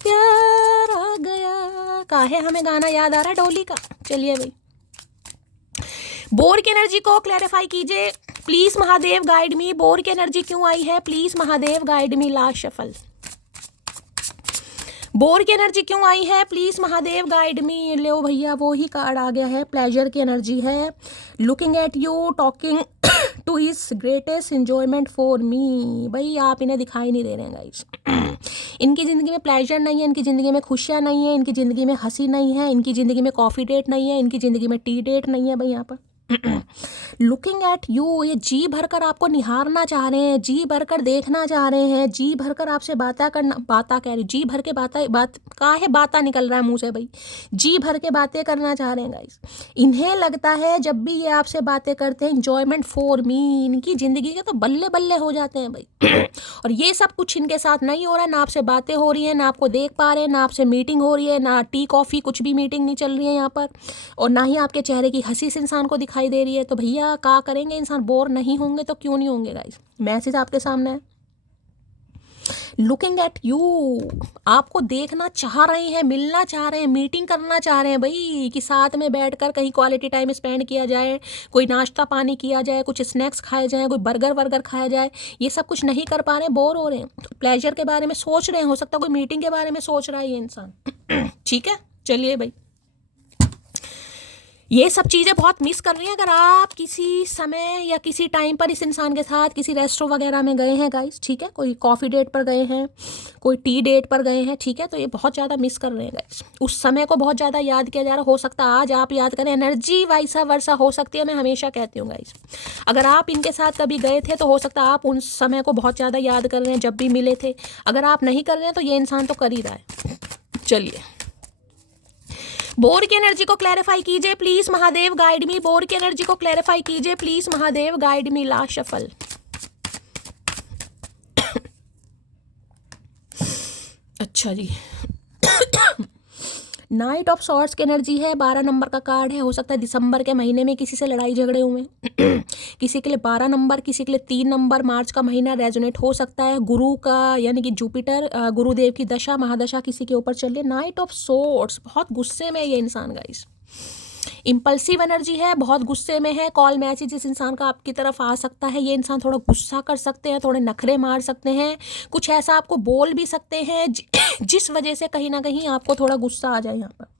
प्यार आ गया। काहे हमें गाना याद आ रहा है डोली का। चलिए भाई, बोर की एनर्जी को क्लैरिफाई कीजिए please Mahadev, guide me. Bore की एनर्जी क्यों आई है please Mahadev, guide me. Last shuffle, bore की एनर्जी क्यों आई है प्लीज महादेव, गाइड मी। लो भैया, वो ही कार्ड आ गया है, प्लेजर की एनर्जी है। Looking at you, talking to his greatest enjoyment for me. भाई आप इन्हें दिखाई नहीं दे रहे हैं गाइस। इनकी ज़िंदगी में प्लेजर नहीं है, इनकी ज़िंदगी में खुशियाँ नहीं है, इनकी ज़िंदगी में हंसी नहीं है, इनकी ज़िंदगी में कॉफ़ी डेट नहीं है, इनकी ज़िंदगी में टी डेट नहीं है भाई यहाँ पर। लुकिंग एट यू, ये जी भरकर आपको निहारना चाह रहे हैं, जी भरकर देखना चाह रहे हैं, जी भरकर आपसे बातें करना, बाता कह रही, जी भर के बात काहे बाता निकल रहा है मुँह से भाई, जी भर के बातें करना चाह रहे हैं गाइस। इन्हें लगता है जब भी ये आपसे बातें करते हैं एंजॉयमेंट फॉर मी, इनकी ज़िंदगी के तो बल्ले बल्ले हो जाते हैं भाई। और ये सब कुछ इनके साथ नहीं हो रहा है, ना आपसे बातें हो रही हैं, ना आपको देख पा रहे हैं, ना आपसे मीटिंग हो रही है, ना टी कॉफ़ी कुछ भी मीटिंग नहीं चल रही है यहाँ पर, और ना ही आपके चेहरे की हंसी इस इंसान को दिखाई दे रही है। तो भैया क्या करेंगे, इंसान बोर नहीं होंगे तो क्यों नहीं होंगे गाइस। मैसेज आपके सामने है, लुकिंग एट यू, आपको देखना चाह रहे हैं, मिलना चाह रहे हैं, मीटिंग करना चाह रहे हैं भाई, कि साथ में बैठकर कहीं क्वालिटी टाइम स्पेंड किया जाए, कोई नाश्ता पानी किया जाए, कुछ स्नैक्स खाए जाए, कोई बर्गर वर्गर खाया जाए। ये सब कुछ नहीं कर पा रहे हैं, बोर हो रहे हैं, तो प्लेजर के बारे में सोच रहे हैं, हो सकता है कोई मीटिंग के बारे में सोच रहा है ये इंसान। ठीक है, चलिए भाई, ये सब चीज़ें बहुत मिस कर रही हैं। अगर आप किसी समय या किसी टाइम पर इस इंसान के साथ किसी रेस्टोरेंट वगैरह में गए हैं गाइस, ठीक है, कोई कॉफ़ी डेट पर गए हैं, कोई टी डेट पर गए हैं, ठीक है, तो ये बहुत ज़्यादा मिस कर रहे हैं गाइस। उस समय को बहुत ज़्यादा याद किया जा रहा, हो सकता है आज आप याद करें, एनर्जी वैसा वर्षा हो सकती है। मैं हमेशा कहती हूँ गाइस, अगर आप इनके साथ कभी गए थे तो हो सकता है आप उन समय को बहुत ज़्यादा याद कर रहे हैं जब भी मिले थे। अगर आप नहीं कर रहे हैं तो ये इंसान तो कर ही रहा है। चलिए, बोर की एनर्जी को क्लैरिफाई कीजिए please Mahadev, guide me. Bore की एनर्जी को क्लैरिफाई कीजिए please Mahadev, guide me. Last shuffle, अच्छा जी। नाइट ऑफ सॉर्ड्स की एनर्जी है, 12 नंबर का कार्ड है। हो सकता है दिसंबर के महीने में किसी से लड़ाई झगड़े हुए किसी के लिए 12 नंबर, किसी के लिए 3 नंबर। मार्च का महीना रेजोनेट हो सकता है। गुरु का यानी कि जुपिटर गुरुदेव की दशा महादशा किसी के ऊपर चल रही है। नाइट ऑफ सॉर्ड्स, बहुत गुस्से में ये इंसान गाइस, इम्पल्सिव एनर्जी है, बहुत गुस्से में है। कॉल मैसेज इस इंसान का आपकी तरफ आ सकता है। ये इंसान थोड़ा गुस्सा कर सकते हैं, थोड़े नखरे मार सकते हैं, कुछ ऐसा आपको बोल भी सकते हैं जिस वजह से कहीं ना कहीं आपको थोड़ा गुस्सा आ जाए। यहाँ पर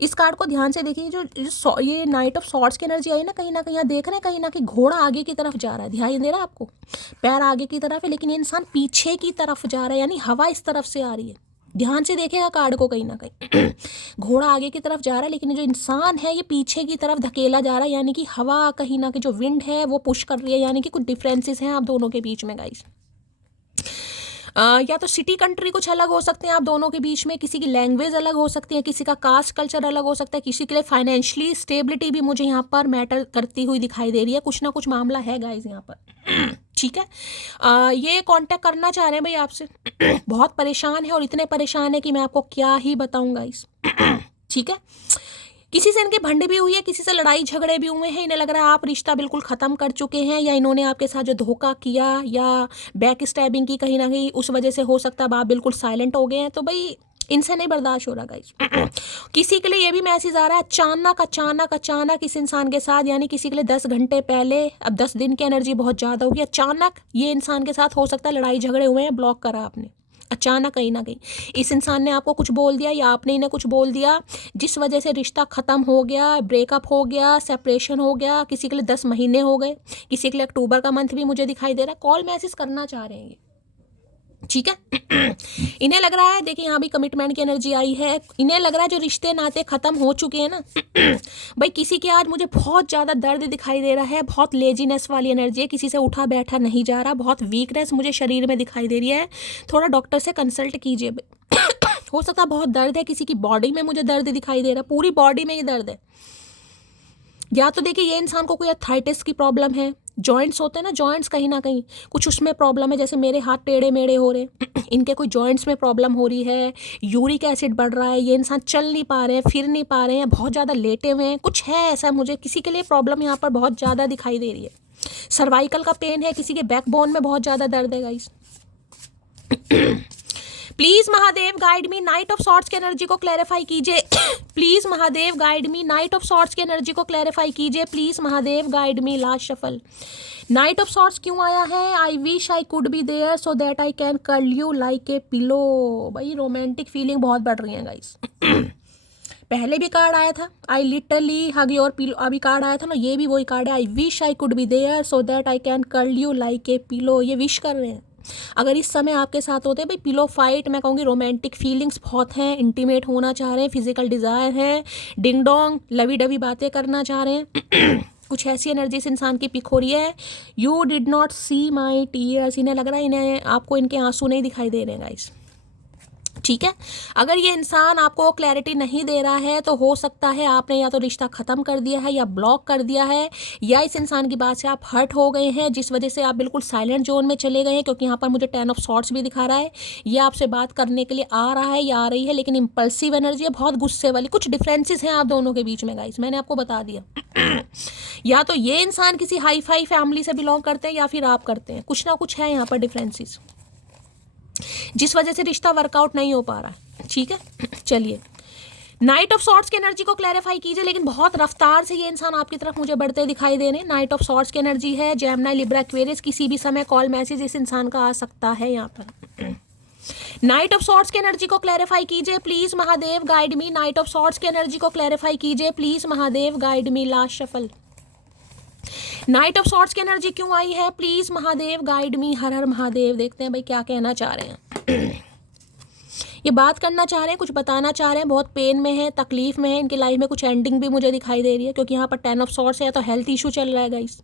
इस कार्ड को ध्यान से देखिए, जो ये नाइट ऑफ सॉर्ड्स की एनर्जी आई ना कहीं यहाँ देख रहे हैं कहीं ना कहीं घोड़ा आगे की तरफ जा रहा है, ध्यान दे रहा है आपको, पैर आगे की तरफ है लेकिन ये इंसान पीछे की तरफ जा रहा है, यानी हवा इस तरफ से आ रही है। ध्यान से देखेगा कार्ड को, कहीं ना कहीं घोड़ा आगे की तरफ जा रहा है लेकिन जो इंसान है ये पीछे की तरफ धकेला जा रहा है, यानी कि हवा कहीं ना कहीं जो विंड है वो पुश कर रही है, यानी कि कुछ डिफरेंसेस हैं आप दोनों के बीच में गाइस। या तो सिटी कंट्री कुछ अलग हो सकते हैं आप दोनों के बीच में, किसी की लैंग्वेज अलग हो सकती है, किसी का कास्ट कल्चर अलग हो सकता है, किसी के लिए फाइनेंशियली स्टेबिलिटी भी मुझे यहाँ पर मैटर करती हुई दिखाई दे रही है। कुछ ना कुछ मामला है गाइस यहाँ पर। ठीक है, ये कांटेक्ट करना चाह रहे हैं भाई आपसे, बहुत परेशान है और इतने परेशान है कि मैं आपको क्या ही बताऊँ गाइस। ठीक है, किसी से इनकी भंड भी हुई है, किसी से लड़ाई झगड़े भी हुए हैं। इन्हें लग रहा है आप रिश्ता बिल्कुल ख़त्म कर चुके हैं, या इन्होंने आपके साथ जो धोखा किया या बैक स्टैबिंग की कहीं ना कहीं उस वजह से हो सकता है आप बिल्कुल साइलेंट हो गए हैं। तो भाई इनसे नहीं बर्दाश्त हो रहा गाइस। किसी के लिए ये भी मैसेज आ रहा है अचानक अचानक अचानक इस इंसान के साथ, यानी किसी के लिए 10 घंटे पहले, अब 10 दिन की एनर्जी बहुत ज़्यादा होगी, अचानक ये इंसान के साथ हो सकता है लड़ाई झगड़े हुए हैं, ब्लॉक करा आपने अचानक कहीं ना कहीं। इस इंसान ने आपको कुछ बोल दिया या आपने इन्हें कुछ बोल दिया, जिस वजह से रिश्ता ख़त्म हो गया, ब्रेकअप हो गया, सेपरेशन हो गया। किसी के लिए 10 महीने हो गए, किसी के लिए अक्टूबर का मंथ भी मुझे दिखाई दे रहा है। कॉल मैसेज करना चाह रहे हैं ये, ठीक है। इन्हें लग रहा है, देखिए यहाँ भी कमिटमेंट की एनर्जी आई है। इन्हें लग रहा है जो रिश्ते नाते ख़त्म हो चुके हैं ना भाई, किसी के आज मुझे बहुत ज़्यादा दर्द दिखाई दे रहा है, बहुत लेजीनेस वाली एनर्जी है, किसी से उठा बैठा नहीं जा रहा, बहुत वीकनेस मुझे शरीर में दिखाई दे रही है। थोड़ा डॉक्टर से कंसल्ट कीजिए। हो सकता है बहुत दर्द है, किसी की बॉडी में मुझे दर्द दिखाई दे रहा है, पूरी बॉडी में ये दर्द है। या तो देखिए ये इंसान को कोई अर्थराइटिस की प्रॉब्लम है, जॉइंट्स होते हैं ना, जॉइंट्स कहीं ना कहीं कुछ उसमें प्रॉब्लम है, जैसे मेरे हाथ टेढ़े मेढ़े हो रहे हैं इनके कोई जॉइंट्स में प्रॉब्लम हो रही है, यूरिक एसिड बढ़ रहा है, ये इंसान चल नहीं पा रहे हैं, फिर नहीं पा रहे हैं, बहुत ज़्यादा लेटे हुए हैं, कुछ है ऐसा, मुझे किसी के लिए प्रॉब्लम यहाँ पर बहुत ज़्यादा दिखाई दे रही है। सर्वाइकल का पेन है, किसी के बैकबोन में बहुत ज़्यादा दर्द है guys. Please Mahadev guide me, knight of swords की एनर्जी को क्लैरिफाई कीजिए। Please Mahadev guide me, knight of swords की एनर्जी को क्लैरिफाई कीजिए। Please Mahadev guide me. Last shuffle, knight of swords क्यों आया है? I wish I could be there so that I can curl you like a pillow. भाई romantic feeling बहुत बढ़ रही है गाइस। पहले भी कार्ड आया था I literally hug your pillow, अभी कार्ड आया था ना, ये भी वही कार्ड है, I wish I could be there so that I can curl you like a pillow. ये विश कर रहे हैं। अगर इस समय आपके साथ होते हैं भाई पिलो फाइट, मैं कहूँगी रोमांटिक फीलिंग्स बहुत हैं, इंटीमेट होना चाह रहे हैं, फिजिकल डिज़ायर है, डिंग डोंग लवी डवी बातें करना चाह रहे हैं। कुछ ऐसी एनर्जी इस इंसान की पिक हो रही है। You did not see my tears, इन्हें लग रहा है इन्हें आपको इनके आंसू नहीं दिखाई दे रहे हैं गाइस। ठीक है, अगर ये इंसान आपको क्लैरिटी नहीं दे रहा है तो हो सकता है आपने या तो रिश्ता ख़त्म कर दिया है या ब्लॉक कर दिया है, या इस इंसान की बात से आप हर्ट हो गए हैं, जिस वजह से आप बिल्कुल साइलेंट जोन में चले गए हैं। क्योंकि यहाँ पर मुझे 10 ऑफ सॉर्ट्स भी दिखा रहा है, ये आपसे बात करने के लिए आ रहा है या आ रही है, लेकिन इम्पल्सिव एनर्जी है, बहुत गुस्से वाली। कुछ डिफरेंसेस हैं आप दोनों के बीच में गाइस, मैंने आपको बता दिया। या तो ये इंसान किसी हाई फाई फैमिली से बिलोंग करते हैं या फिर आप करते हैं, कुछ ना कुछ है यहाँ पर डिफरेंसेस, जिस वजह से रिश्ता वर्कआउट नहीं हो पा रहा है। ठीक है, चलिए नाइट ऑफ सॉर्ट्स की एनर्जी को क्लैरिफाई कीजिए। लेकिन बहुत रफ्तार से ये इंसान आपकी तरफ मुझे बढ़ते दिखाई दे रहे हैं। नाइट ऑफ सॉर्ट्स की एनर्जी है, जेमिनी लिब्रा एक्वेरियस, किसी भी समय कॉल मैसेज इस इंसान का आ सकता है यहाँ पर। नाइट ऑफ सॉर्ट्स की एनर्जी को क्लैरिफाई कीजिए please Mahadev guide me. Knight of swords की एनर्जी को क्लैरिफाई कीजिए please Mahadev guide me. Last shuffle, knight of swords की एनर्जी क्यों आई है? Please Mahadev guide me. हर हर महादेव। देखते हैं भाई क्या कहना चाह रहे हैं। ये बात करना चाह रहे हैं, कुछ बताना चाह रहे हैं, बहुत पेन में है, तकलीफ में है, इनकी लाइफ में कुछ एंडिंग भी मुझे दिखाई दे रही है। क्योंकि यहाँ पर 10 ऑफ सॉर्ट्स है, या तो हेल्थ इशू चल रहा है गाइस,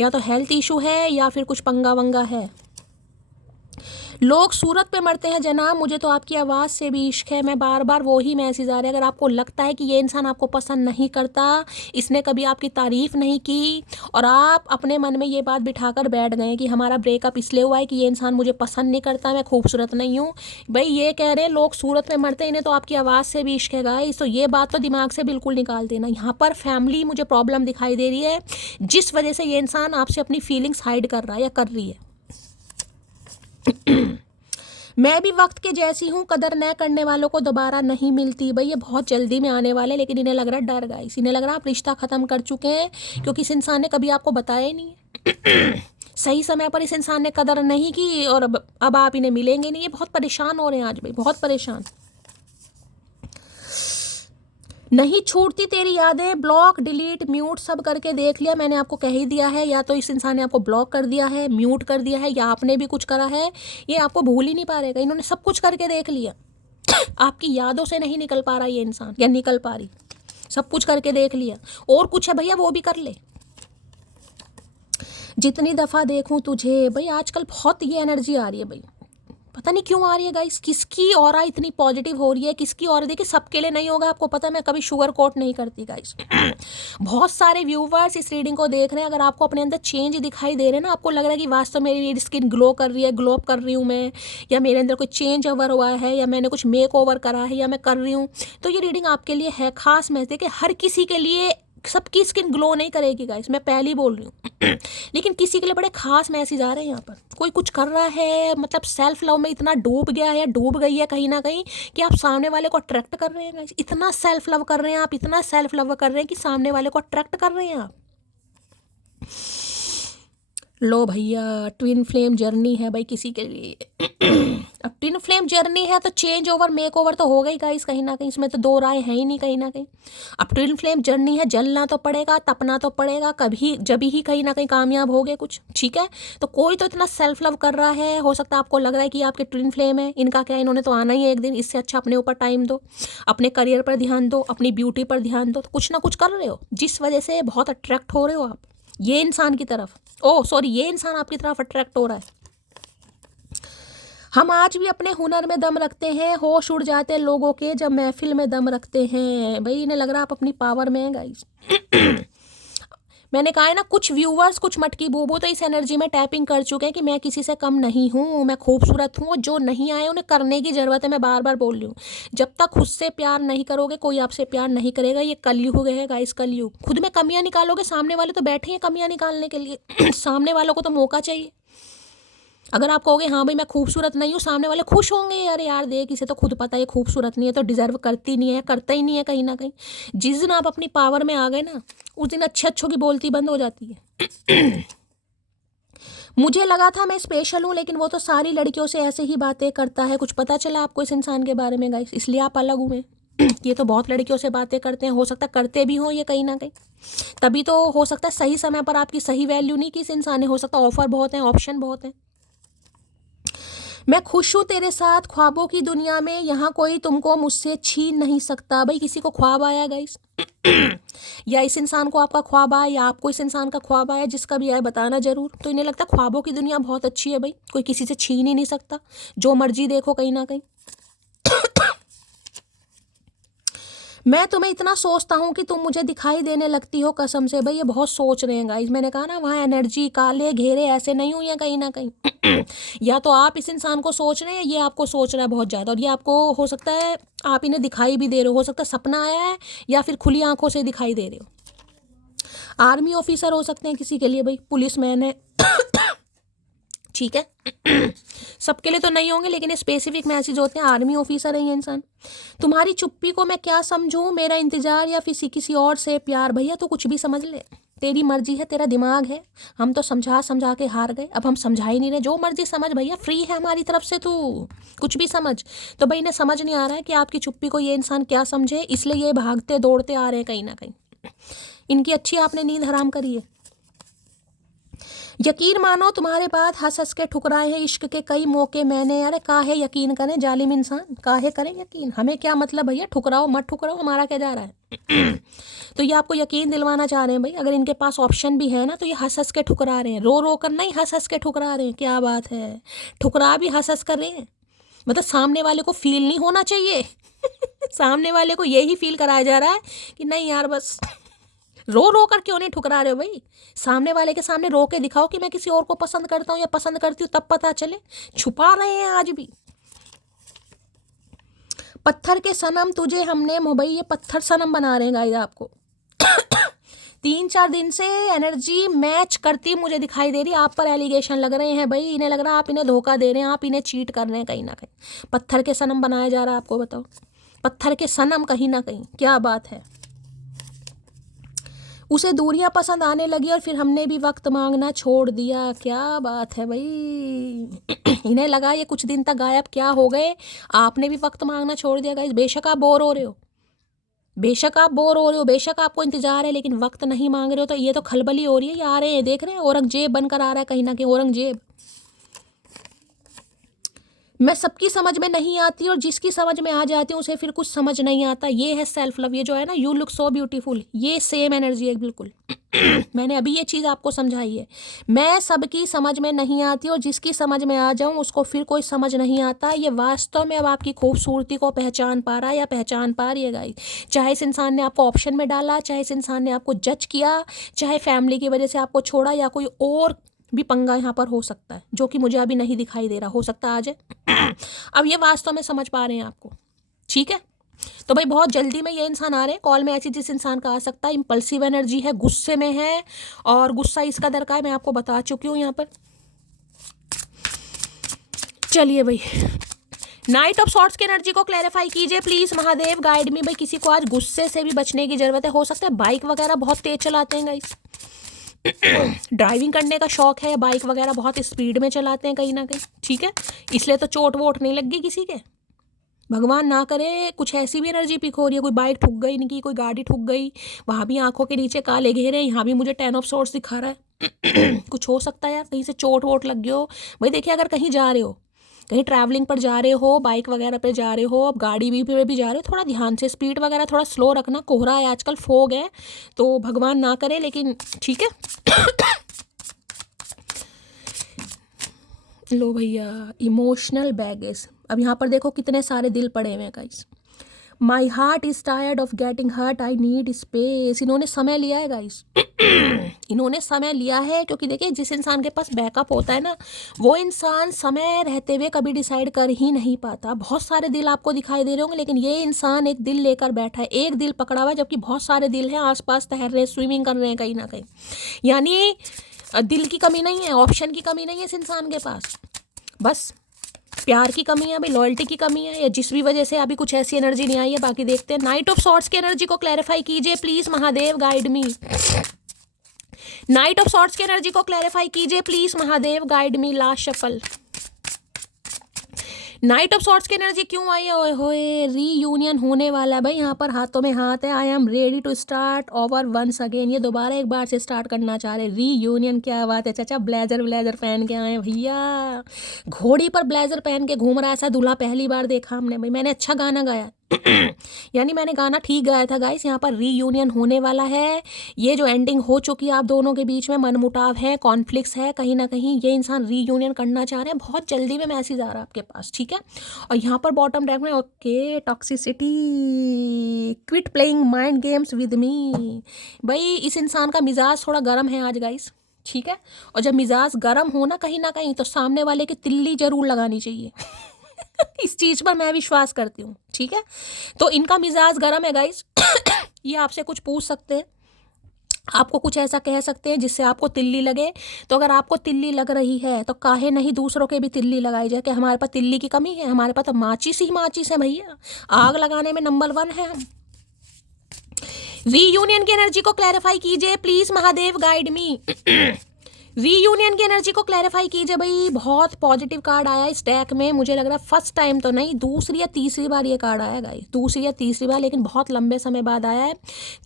या तो हेल्थ इशू है या फिर कुछ पंगा वंगा है। लोग सूरत पे मरते हैं जनाब, मुझे तो आपकी आवाज़ से भी इश्क है। मैं बार बार वो ही मैसेज आ रहे हैं। अगर आपको लगता है कि ये इंसान आपको पसंद नहीं करता, इसने कभी आपकी तारीफ़ नहीं की, और आप अपने मन में ये बात बिठाकर बैठ गए कि हमारा ब्रेकअप इसलिए हुआ है कि ये इंसान मुझे पसंद नहीं करता, मैं खूबसूरत नहीं हूँ, भाई ये कह रहे हैं लोग सूरत में मरते हैं, इन्हें तो आपकी आवाज़ से भी इश्क है गाइस। तो ये बात तो दिमाग से बिल्कुल निकाल देना। यहाँ पर फैमिली मुझे प्रॉब्लम दिखाई दे रही है, जिस वजह से ये इंसान आपसे अपनी फीलिंग्स हाइड कर रहा है या कर रही है। मैं भी वक्त के जैसी हूँ, कदर न करने वालों को दोबारा नहीं मिलती। भाई ये बहुत जल्दी में आने वाले, लेकिन इन्हें लग रहा है डर गाइस, इन्हें लग रहा है आप रिश्ता ख़त्म कर चुके हैं, क्योंकि इस इंसान ने कभी आपको बताया ही नहीं है। सही समय पर इस इंसान ने कदर नहीं की, और अब आप इन्हें मिलेंगे नहीं। ये बहुत परेशान हो रहे हैं आज भाई, बहुत परेशान। नहीं छूटती तेरी यादें, ब्लॉक डिलीट म्यूट सब करके देख लिया, मैंने आपको कह ही दिया है। या तो इस इंसान ने आपको ब्लॉक कर दिया है, म्यूट कर दिया है, या आपने भी कुछ करा है, ये आपको भूल ही नहीं पा रहेगा। इन्होंने सब कुछ करके देख लिया। आपकी यादों से नहीं निकल पा रहा ये इंसान, या निकल पा रही, सब कुछ करके देख लिया। और कुछ है भैया वो भी कर ले। जितनी दफ़ा देखूं तुझे, भाई आजकल बहुत ये एनर्जी आ रही है भाई, पता नहीं क्यों आ रही है गाइस। किसकी ऑरा इतनी पॉजिटिव हो रही है, किसकी ऑरा, देखिए सबके लिए नहीं होगा, आपको पता है मैं कभी शुगर कोट नहीं करती गाइस। बहुत सारे व्यूवर्स इस रीडिंग को देख रहे हैं, अगर आपको अपने अंदर चेंज दिखाई दे रहे हैं ना, आपको लग रहा है कि वास्तव में मेरी स्किन ग्लो कर रही है, ग्लो अप कर रही हूँ मैं, या मेरे अंदर कोई चेंज ओवर हुआ है, या मैंने कुछ मेक ओवर करा है, या मैं कर रही हूँ, तो ये रीडिंग आपके लिए है। खास मैसेज कि हर किसी के लिए सबकी स्किन ग्लो नहीं करेगी गाइस, मैं पहले ही बोल रही हूँ। लेकिन किसी के लिए बड़े खास मैसेज आ रहे हैं यहाँ पर। कोई कुछ कर रहा है, मतलब सेल्फ लव में इतना डूब गया है या डूब गई है कहीं ना कहीं, कि आप सामने वाले को अट्रैक्ट कर रहे हैं गाइस। इतना सेल्फ लव कर रहे हैं आप, इतना सेल्फ लव कर रहे हैं कि सामने वाले को अट्रैक्ट कर रहे हैं आप। लो भैया, ट्विन फ्लेम जर्नी है भाई किसी के लिए। अब ट्विन फ्लेम जर्नी है तो चेंज ओवर मेक ओवर तो होगा ही गाइस, कहीं ना कहीं, इसमें तो दो राय है ही नहीं कहीं ना कहीं। अब ट्विन फ्लेम जर्नी है, जलना तो पड़ेगा, तपना तो पड़ेगा, कभी जब ही कहीं ना कहीं कामयाब हो गए कुछ। ठीक है, तो कोई तो इतना सेल्फ लव कर रहा है, हो सकता है आपको लग रहा है कि आपके ट्विन फ्लेम है, इनका क्या, इन्होंने तो आना ही है एक दिन, इससे अच्छा अपने ऊपर टाइम दो, अपने करियर पर ध्यान दो, अपनी ब्यूटी पर ध्यान दो। तो कुछ ना कुछ कर रहे हो, जिस वजह से बहुत अट्रैक्ट हो रहे हो आप ये इंसान की तरफ। ओह सॉरी, ये इंसान आपकी तरफ अट्रैक्ट हो रहा है। हम आज भी अपने हुनर में दम रखते हैं, होश उड़ जाते हैं लोगों के जब महफिल में दम रखते हैं। भाई इन्हें लग रहा आप अपनी पावर में हैं गाइस। मैंने कहा है ना, कुछ व्यूवर्स कुछ मटकी बोबो तो इस एनर्जी में टैपिंग कर चुके हैं कि मैं किसी से कम नहीं हूँ, मैं खूबसूरत हूँ। जो नहीं आए उन्हें करने की ज़रूरत है। मैं बार बार बोल रही हूँ, जब तक खुद से प्यार नहीं करोगे कोई आपसे प्यार नहीं करेगा। ये कलयुग है गाइस, कलयुग। खुद में कमियां निकालोगे, सामने वाले तो बैठे हैं कमियां निकालने के लिए। सामने वालों को तो मौका चाहिए। अगर आप कहोगे हाँ भाई मैं खूबसूरत नहीं हूँ, सामने वाले खुश होंगे, अरे यार देख इसे तो खुद पता है खूबसूरत नहीं है, तो डिजर्व करती नहीं है, करता ही नहीं है कहीं ना कहीं। जिस दिन आप अपनी पावर में आ गए ना, उस दिन अच्छे अच्छों की बोलती बंद हो जाती है। मुझे लगा था मैं स्पेशल हूँ, लेकिन वो तो सारी लड़कियों से ऐसे ही बातें करता है। कुछ पता चला आपको इस इंसान के बारे में गाइस, इसलिए आप अलग हुए। ये तो बहुत लड़कियों से बातें करते हैं, हो सकता है करते भी हों ये कहीं ना कहीं। तभी तो हो सकता है सही समय पर आपकी सही वैल्यू नहीं की इस इंसान ने। हो सकता है ऑफर बहुत है, ऑप्शन बहुत है। मैं खुश हूँ तेरे साथ ख्वाबों की दुनिया में, यहाँ कोई तुमको मुझसे छीन नहीं सकता। भाई किसी को ख्वाब आया गाइस? या इस इंसान को आपका ख्वाब आया, या आपको इस इंसान का ख्वाब आया, जिसका भी आया बताना जरूर। तो इन्हें लगता है ख्वाबों की दुनिया बहुत अच्छी है भाई, कोई किसी से छीन ही नहीं सकता, जो मर्जी देखो कहीं ना कहीं। मैं तुम्हें इतना सोचता हूँ कि तुम मुझे दिखाई देने लगती हो कसम से। भाई ये बहुत सोच रहे हैं गाइस। मैंने कहा ना वहाँ एनर्जी काले घेरे ऐसे नहीं हुई हैं कहीं ना कहीं। या तो आप इस इंसान को सोच रहे हैं, ये आपको सोच रहा है बहुत ज़्यादा, और ये आपको हो सकता है आप इन्हें दिखाई भी दे रहे हो सकता है सपना आया है, या फिर खुली आंखों से दिखाई दे रहे हो। आर्मी ऑफिसर हो सकते हैं किसी के लिए, भाई पुलिस मैन है। ठीक है। सबके लिए तो नहीं होंगे, लेकिन ये स्पेसिफिक मैसेज होते हैं। आर्मी ऑफिसर है ये इंसान। तुम्हारी चुप्पी को मैं क्या समझूं, मेरा इंतजार या फिर किसी और से प्यार। भैया तो कुछ भी समझ ले, तेरी मर्जी है, तेरा दिमाग है। हम तो समझा समझा के हार गए, अब हम समझा ही नहीं रहे। जो मर्जी समझ भैया, फ्री है हमारी तरफ से, तू कुछ भी समझ। तो भाई इन्हें समझ नहीं आ रहा है कि आपकी चुप्पी को ये इंसान क्या समझे, इसलिए ये भागते दौड़ते आ रहे हैं कहीं ना कहीं। इनकी अच्छी आपने नींद हराम करी है। यकीन मानो तुम्हारे बाद हंस हंस के ठुकराए हैं इश्क के कई मौके मैंने। अरे काहे यकीन करें जालिम इंसान, काहे करें यकीन? हमें क्या मतलब भैया, ठुकराओ मत ठुकराओ, हमारा क्या जा रहा है। तो ये आपको यकीन दिलवाना चाह रहे हैं भाई। अगर इनके पास ऑप्शन भी है ना, तो ये हंस हंस के ठुकरा रहे हैं, रो रो कर नहीं, हंस हंस के ठुकरा रहे हैं। क्या बात है, ठुकरा भी हंस हंस कर रहे हैं। मतलब सामने वाले को फील नहीं होना चाहिए। सामने वाले को यही फील कराया जा रहा है कि नहीं यार बस। रो रो कर क्यों नहीं ठुकरा रहे हो भाई? सामने वाले के सामने रो के दिखाओ कि मैं किसी और को पसंद करता हूँ या पसंद करती हूँ, तब पता चले। छुपा रहे हैं आज भी। पत्थर के सनम तुझे हमने भाई, ये पत्थर सनम बना रहे हैं गाइस आपको। 3-4 दिन से एनर्जी मैच करती मुझे दिखाई दे रही। आप पर एलिगेशन लग रहे हैं भाई। इन्हें लग रहा है आप इन्हें धोखा दे रहे हैं, आप इन्हें चीट कर रहे हैं कहीं ना कहीं। पत्थर के सनम बनाया जा रहा है आपको, बताओ। पत्थर के सनम कहीं ना कहीं, क्या बात है। उसे दूरियां पसंद आने लगी और फिर हमने भी वक्त मांगना छोड़ दिया। क्या बात है भाई। इन्हें लगा ये कुछ दिन तक गायब क्या हो गए, आपने भी वक्त मांगना छोड़ दिया गाइस। बेशक आप बोर हो रहे हो, बेशक आप बोर हो रहे हो, बेशक आपको इंतजार है, लेकिन वक्त नहीं मांग रहे हो। तो ये तो खलबली हो रही है। ये आ रहे हैं, देख रहे हैं, औरंगजेब बनकर आ रहा है कहीं ना कहीं, औरंगजेब। मैं सबकी समझ में नहीं आती, और जिसकी समझ में आ जाती हूँ उसे फिर कुछ समझ नहीं आता। ये है सेल्फ लव। ये जो है ना, यू लुक सो ब्यूटीफुल, ये सेम एनर्जी है बिल्कुल। मैंने अभी ये चीज़ आपको समझाई है। मैं सबकी समझ में नहीं आती, और जिसकी समझ में आ जाऊँ उसको फिर कोई समझ नहीं आता। ये वास्तव में अब आपकी खूबसूरती को पहचान पा रहा है या पहचान पा रही है गाइस। चाहे इस इंसान ने आपको ऑप्शन में डाला, चाहे इस इंसान ने आपको जज किया, चाहे फैमिली की वजह से आपको छोड़ा, या कोई और भी पंगा यहाँ पर हो सकता है जो कि मुझे अभी नहीं दिखाई दे रहा, हो सकता है आ जाए। अब ये वास्तव में समझ पा रहे हैं आपको, ठीक है। तो भाई बहुत जल्दी में ये इंसान आ रहे हैं कॉल में। ऐसी जिस इंसान का आ सकता है, इम्पल्सिव एनर्जी है, गुस्से में है, और गुस्सा इसका दर का है, मैं आपको बता चुकी हूँ यहाँ पर। चलिए भाई, नाइट ऑफ सॉर्ट्स की एनर्जी को क्लैरिफाई कीजिए प्लीज महादेव, गाइड मी। भाई किसी को आज गुस्से से भी बचने की जरूरत है। हो सकता है बाइक वगैरह बहुत तेज चलाते हैं गाइस। ड्राइविंग करने का शौक है, बाइक वगैरह बहुत स्पीड में चलाते हैं कहीं ना कहीं, ठीक है। इसलिए तो चोट वोट नहीं लग गई किसी के, भगवान ना करे। कुछ ऐसी भी एनर्जी पिक हो रही है, कोई बाइक ठुक गई इनकी, कोई गाड़ी ठुक गई, वहाँ भी आंखों के नीचे काले घेरे, यहाँ भी मुझे 10 ऑफ सोर्स दिखा रहा है। कुछ हो सकता है यार, कहीं से चोट वोट लग गई हो। भाई देखिए, अगर कहीं जा रहे हो, कहीं ट्रैवलिंग पर जा रहे हो, बाइक वगैरह पे जा रहे हो, अब गाड़ी भी पे भी जा रहे हो, थोड़ा ध्यान से स्पीड वगैरह थोड़ा स्लो रखना। कोहरा है आजकल, फोग है, तो भगवान ना करे, लेकिन ठीक है। लो भैया, इमोशनल बैगेज। अब यहाँ पर देखो कितने सारे दिल पड़े हुए हैं guys. My heart is tired of getting hurt, I need space. इन्होंने समय लिया है गाइस। इन्होंने समय लिया है क्योंकि देखिए जिस इंसान के पास बैकअप होता है ना, वो इंसान समय रहते हुए कभी डिसाइड कर ही नहीं पाता। बहुत सारे दिल आपको दिखाई दे रहे होंगे, लेकिन ये इंसान एक दिल लेकर बैठा है, एक दिल पकड़ा हुआ है, जबकि बहुत सारे दिल हैं आसपास तैर रहे हैं, स्विमिंग कर रहे हैं कहीं ना कहीं। यानी दिल की कमी नहीं है, ऑप्शन की कमी नहीं है इस इंसान के पास, बस प्यार की कमी है भाई, लॉयल्टी की कमी है, या जिस भी वजह से अभी कुछ ऐसी एनर्जी नहीं आई है। बाकी देखते हैं। नाइट ऑफ सॉर्ट्स की एनर्जी को क्लैरिफाई कीजिए please Mahadev, guide me. Knight of swords की एनर्जी को क्लैरिफाई कीजिए please Mahadev, guide me. Last shuffle. Knight of swords की एनर्जी क्यों आई है? ओए होए, रीयूनियन होने वाला है भाई। यहाँ पर हाथों में हाथ है। I am ready to start over once again. ये दोबारा एक बार से स्टार्ट करना चाह रहे। रीयूनियन, क्या बात है चाचा। ब्लेजर पहन के आए भैया, घोड़ी पर ब्लेजर पहन के घूम रहा है। ऐसा दूल्हा पहली बार देखा हमने भाई। मैंने अच्छा गाना गाया यानी मैंने गाना ठीक गाया था गाइस। यहाँ पर रीयूनियन होने वाला है। ये जो एंडिंग हो चुकी है आप दोनों के बीच में, मनमुटाव है, कॉन्फ्लिक्ट्स है, कहीं ना कहीं ये इंसान रीयूनियन करना चाह रहे हैं। बहुत जल्दी में मैसेज आ रहा है आपके पास, ठीक है। और यहाँ पर बॉटम डेक में okay, toxicity, quit playing mind games with me. भाई इस इंसान का मिजाज थोड़ा गर्म है आज गाइस, ठीक है। और जब मिजाज गर्म हो ना कहीं तो सामने वाले की तिल्ली जरूर लगानी चाहिए इस चीज पर मैं विश्वास करती हूँ, ठीक है। तो इनका मिजाज गर्म है गाइस ये आपसे कुछ पूछ सकते हैं, आपको कुछ ऐसा कह सकते हैं जिससे आपको तिल्ली लगे। तो अगर आपको तिल्ली लग रही है तो काहे नहीं दूसरों के भी तिल्ली लगाई जाए। कि हमारे पास तिल्ली की कमी है? हमारे पास तो माचिस ही माचिस है भैया, आग लगाने में नंबर 1 है हम। रीयूनियन की एनर्जी को क्लैरिफाई कीजिए please Mahadev, guide me. Reunion की एनर्जी को क्लैरिफाई कीजिए भाई। बहुत पॉजिटिव कार्ड आया इस डेक में, मुझे लग रहा है फर्स्ट टाइम तो नहीं, दूसरी या तीसरी बार ये कार्ड आया गाइस, दूसरी या तीसरी बार, लेकिन बहुत लंबे समय बाद आया है।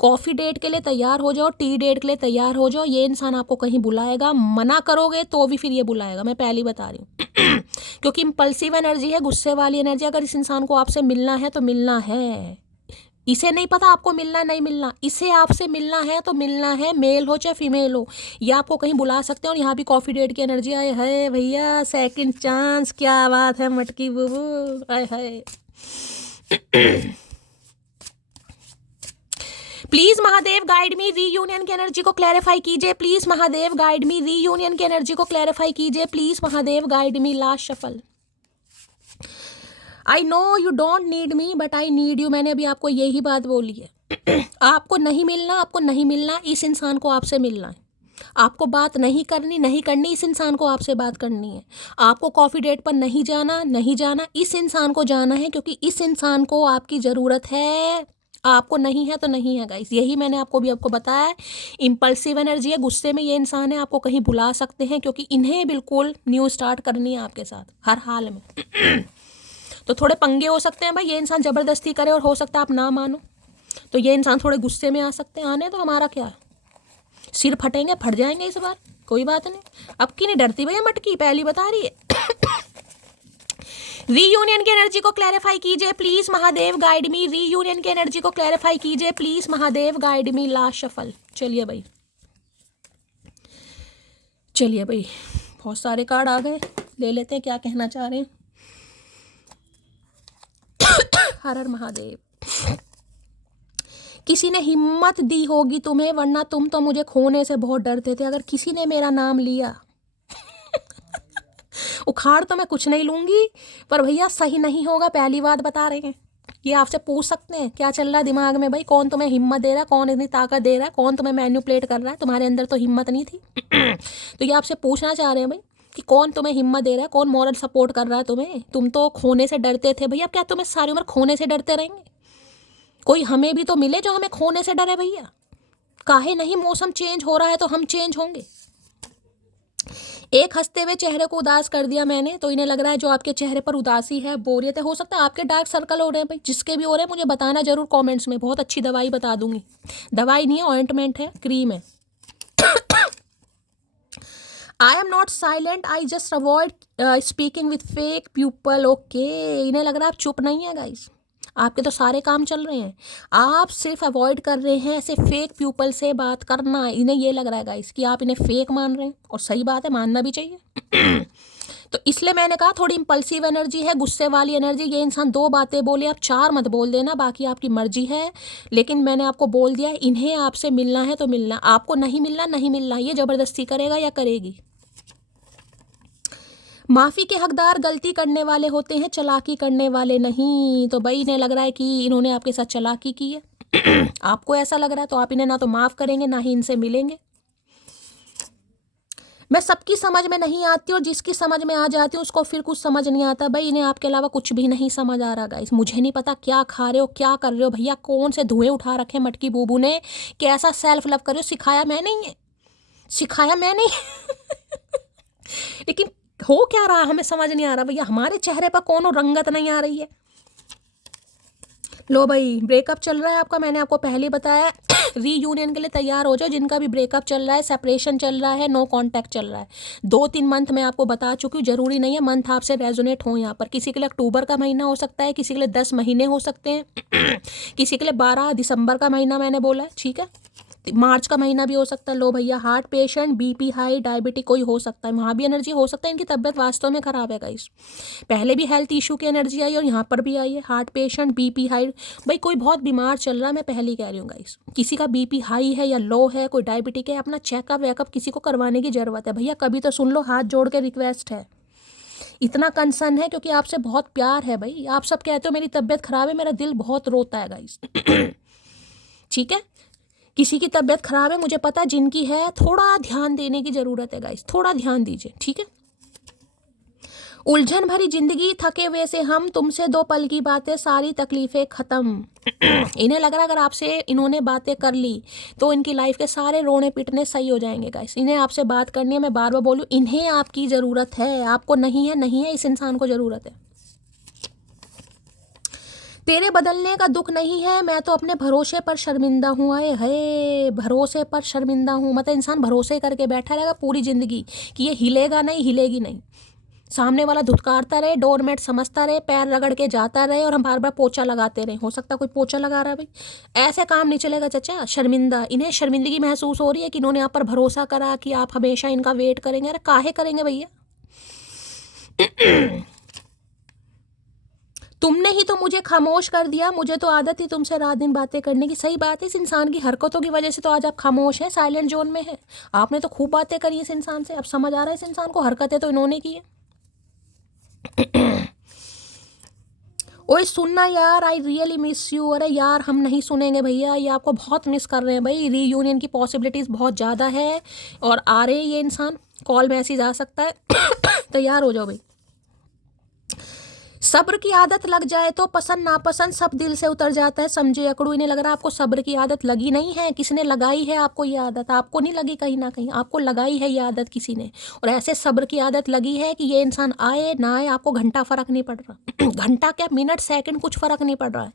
कॉफ़ी डेट के लिए तैयार हो जाओ, टी डेट के लिए तैयार हो जाओ। ये इंसान आपको कहीं बुलाएगा, मना करोगे तो भी फिर ये बुलाएगा, मैं पहले ही बता रही हूँ क्योंकि इम्पल्सिव एनर्जी है, गुस्से वाली एनर्जी। अगर इस इंसान को आपसे मिलना है तो मिलना है। इसे नहीं पता आपको मिलना नहीं मिलना, इसे आपसे मिलना है तो मिलना है, मेल हो चाहे फीमेल हो। ये आपको कहीं बुला सकते हैं। और यहाँ भी कॉफ़ी डेट की एनर्जी आए है भैया, सेकंड चांस, क्या बात है मटकी बुबू, आए है please Mahadev guide me. Reunion की एनर्जी को क्लैरिफाई कीजिए please Mahadev, guide me. Reunion की एनर्जी को क्लैरिफाई कीजिए please Mahadev, guide me. Last shuffle. I know you don't need me but I need you. मैंने अभी आपको यही बात बोली है आपको नहीं मिलना, आपको नहीं मिलना, इस इंसान को आपसे मिलना है। आपको बात नहीं करनी, इस इंसान को आपसे बात करनी है। आपको कॉफ़ी डेट पर नहीं जाना, इस इंसान को जाना है, क्योंकि इस इंसान को आपकी ज़रूरत है। आपको नहीं है तो नहीं है गाइस, यही मैंने आपको बताया है। इम्पल्सिव एनर्जी है, गुस्से में ये इंसान है, आपको कहीं बुला सकते हैं क्योंकि इन्हें बिल्कुल न्यू स्टार्ट करनी है आपके साथ हर हाल में तो थोड़े पंगे हो सकते हैं भाई। ये इंसान ज़बरदस्ती करे और हो सकता है आप ना मानो, तो ये इंसान थोड़े गुस्से में आ सकते हैं। आने तो हमारा क्या, सिर फटेंगे, फट जाएंगे इस बार, कोई बात नहीं। अब की नहीं डरती भैया मटकी, पहली बता रही है रीयूनियन की एनर्जी को क्लैरिफाई कीजिए please Mahadev, guide me. Reunion की एनर्जी को क्लैरिफाई कीजिए please Mahadev, guide me. Last shuffle. चलिए भाई बहुत सारे कार्ड आ गए, ले लेते हैं क्या कहना चाह रहे हैं। हर हर महादेव। किसी ने हिम्मत दी होगी तुम्हें, वरना तुम तो मुझे खोने से बहुत डरते थे। अगर किसी ने मेरा नाम लिया उखाड़ तो मैं कुछ नहीं लूंगी, पर भैया सही नहीं होगा, पहली बात बता रहे हैं। ये आपसे पूछ सकते हैं क्या चल रहा है दिमाग में भाई, कौन तुम्हें हिम्मत दे रहा है, कौन इतनी ताकत दे रहा है, कौन तुम्हें मैन्युपुलेट कर रहा है। तुम्हारे अंदर तो हिम्मत नहीं थी तो ये आपसे पूछना चाह रहे हैं भाई कि कौन तुम्हें हिम्मत दे रहा है, कौन मॉरल सपोर्ट कर रहा है तुम्हें। तुम तो खोने से डरते थे भैया, क्या तुम्हें सारी उम्र खोने से डरते रहेंगे? कोई हमें भी तो मिले जो हमें खोने से डरे भैया। काहे नहीं, मौसम चेंज हो रहा है तो हम चेंज होंगे। एक हंसते हुए चेहरे को उदास कर दिया मैंने, तो इन्हें लग रहा है जो आपके चेहरे पर उदासी है, बोरियत है, हो सकता है आपके डार्क सर्कल हो रहे हैं भाई। जिसके भी हो रहे हैं मुझे बताना जरूर कमेंट्स में, बहुत अच्छी दवाई बता दूंगी। दवाई नहीं है, ऑइंटमेंट है, क्रीम है। I am not silent, I just avoid speaking with fake people. Okay, इन्हें लग रहा है आप चुप नहीं है गाइस, आपके तो सारे काम चल रहे हैं, आप सिर्फ अवॉइड कर रहे हैं ऐसे फेक पीपल से बात करना। इन्हें ये लग रहा है गाइस कि आप इन्हें फेक मान रहे हैं, और सही बात है, मानना भी चाहिए तो इसलिए मैंने कहा थोड़ी इम्पल्सिव एनर्जी है, गुस्से वाली एनर्जी। ये इंसान 2 बातें बोले, आप 4 मत बोल देना, बाकी आपकी मर्जी है। लेकिन मैंने आपको बोल दिया इन्हें आपसे मिलना है तो मिलना, आपको नहीं मिलना नहीं मिलना, ये ज़बरदस्ती करेगा या करेगी। माफ़ी के हकदार गलती करने वाले होते हैं, चालाकी करने वाले नहीं। तो भाई इन्हें लग रहा है कि इन्होंने आपके साथ चालाकी की है आपको ऐसा लग रहा है, तो आप इन्हें ना तो माफ़ करेंगे ना ही इनसे मिलेंगे। मैं सबकी समझ में नहीं आती और जिसकी समझ में आ जाती हूँ उसको फिर कुछ समझ नहीं आता। भाई इन्हें आपके अलावा कुछ भी नहीं समझ आ रहा गाइस। मुझे नहीं पता क्या खा रहे हो, क्या कर रहे हो भैया, कौन से धुएं उठा रखे मटकी बूबू ने, कैसा सेल्फ लव कर रहे हो, सिखाया मैं नहीं है, सिखाया मैं नहीं लेकिन हो क्या रहा हमें समझ नहीं आ रहा भैया, हमारे चेहरे पर कौन रंगत नहीं आ रही है। लो भाई ब्रेकअप चल रहा है आपका, मैंने आपको पहले बताया रीयूनियन के लिए तैयार हो जाओ। जिनका भी ब्रेकअप चल रहा है, सेपरेशन चल रहा है, नो कांटेक्ट चल रहा है, 2-3 मंथ मैं आपको बता चुकी हूँ, जरूरी नहीं है मंथ आपसे रेजोनेट हो। यहाँ पर किसी के लिए अक्टूबर का महीना हो सकता है, किसी के लिए 10 महीने हो सकते हैं किसी के लिए 12 दिसंबर का महीना मैंने बोला है, ठीक है, मार्च का महीना भी हो सकता है। लो भैया heart patient, BP high, diabetic कोई हो सकता है, वहाँ भी एनर्जी हो सकता है। इनकी तबीयत वास्तव में ख़राब है गाइस, पहले भी हेल्थ इशू की एनर्जी आई और यहाँ पर भी आई है। हार्ट पेशेंट, बीपी हाई, भाई कोई बहुत बीमार चल रहा है, मैं पहले ही कह रही हूँ गाइस। किसी का बीपी हाई है या लो है, कोई डायबिटिक है, अपना चेकअप वेकअप किसी को करवाने की ज़रूरत है भैया। कभी तो सुन लो, हाथ जोड़ के रिक्वेस्ट है, इतना कंसर्न है क्योंकि आपसे बहुत प्यार है भाई। आप सब कहते हो मेरी तबीयत ख़राब है, मेरा दिल बहुत रोता है गाइस ठीक है, किसी की तबीयत खराब है मुझे पता, जिनकी है थोड़ा ध्यान देने की ज़रूरत है गाइस, थोड़ा ध्यान दीजिए, ठीक है। उलझन भरी जिंदगी, थके हुए से हम, तुमसे 2 पल की बातें, सारी तकलीफ़ें ख़त्म इन्हें लग रहा है अगर आपसे इन्होंने बातें कर ली तो इनकी लाइफ के सारे रोने पिटने सही हो जाएंगे गाइस। इन्हें आपसे बात करनी है, मैं बार बार बोलूँ, इन्हें आपकी ज़रूरत है, आपको नहीं है, नहीं है, इस इंसान को ज़रूरत है। तेरे बदलने का दुख नहीं है, मैं तो अपने भरोसे पर शर्मिंदा हूँ। आए है, भरोसे पर शर्मिंदा हूँ, मतलब इंसान भरोसे करके बैठा रहेगा पूरी ज़िंदगी कि ये हिलेगा नहीं, हिलेगी नहीं। सामने वाला धुतकारता रहे, डोरमेट समझता रहे, पैर रगड़ के जाता रहे और हम बार बार पोछा लगाते रहे। हो सकता है कोई पोछा लगा रहा है भाई, ऐसे काम नहीं चलेगा चाचा। शर्मिंदा, इन्हें शर्मिंदगी महसूस हो रही है कि इन्होंने आप पर भरोसा करा कि आप हमेशा इनका वेट करेंगे। अरे काहे करेंगे भैया तुमने ही तो मुझे खामोश कर दिया, मुझे तो आदत थी तुमसे रात दिन बातें करने की। सही बात है, इस इंसान की हरकतों की वजह से तो आज आप खामोश हैं, साइलेंट जोन में है। आपने तो खूब बातें करी इस इंसान से, अब समझ आ रहा है इस इंसान को, हरकतें तो इन्होंने की है ओए सुनना यार, आई रियली मिस यू। अरे यार हम नहीं सुनेंगे भैया, ये आपको बहुत मिस कर रहे हैं भाई। रीयूनियन की पॉसिबिलिटीज़ बहुत ज़्यादा है और आ रहे हैं ये इंसान, कॉल मैसेज आ सकता है तैयार हो जाओ भाई। सब्र की आदत लग जाए तो पसंद नापसंद सब दिल से उतर जाता है, समझे अकड़ू। इन्हें लग रहा है आपको सब्र की आदत लगी नहीं है, किसी ने लगाई है आपको ये आदत, आपको नहीं लगी, कहीं ना कहीं आपको लगाई है ये आदत किसी ने। और ऐसे सब्र की आदत लगी है कि ये इंसान आए ना आए आपको घंटा फर्क नहीं पड़ रहा घंटा क्या, मिनट सेकंड कुछ फर्क नहीं पड़ रहा है।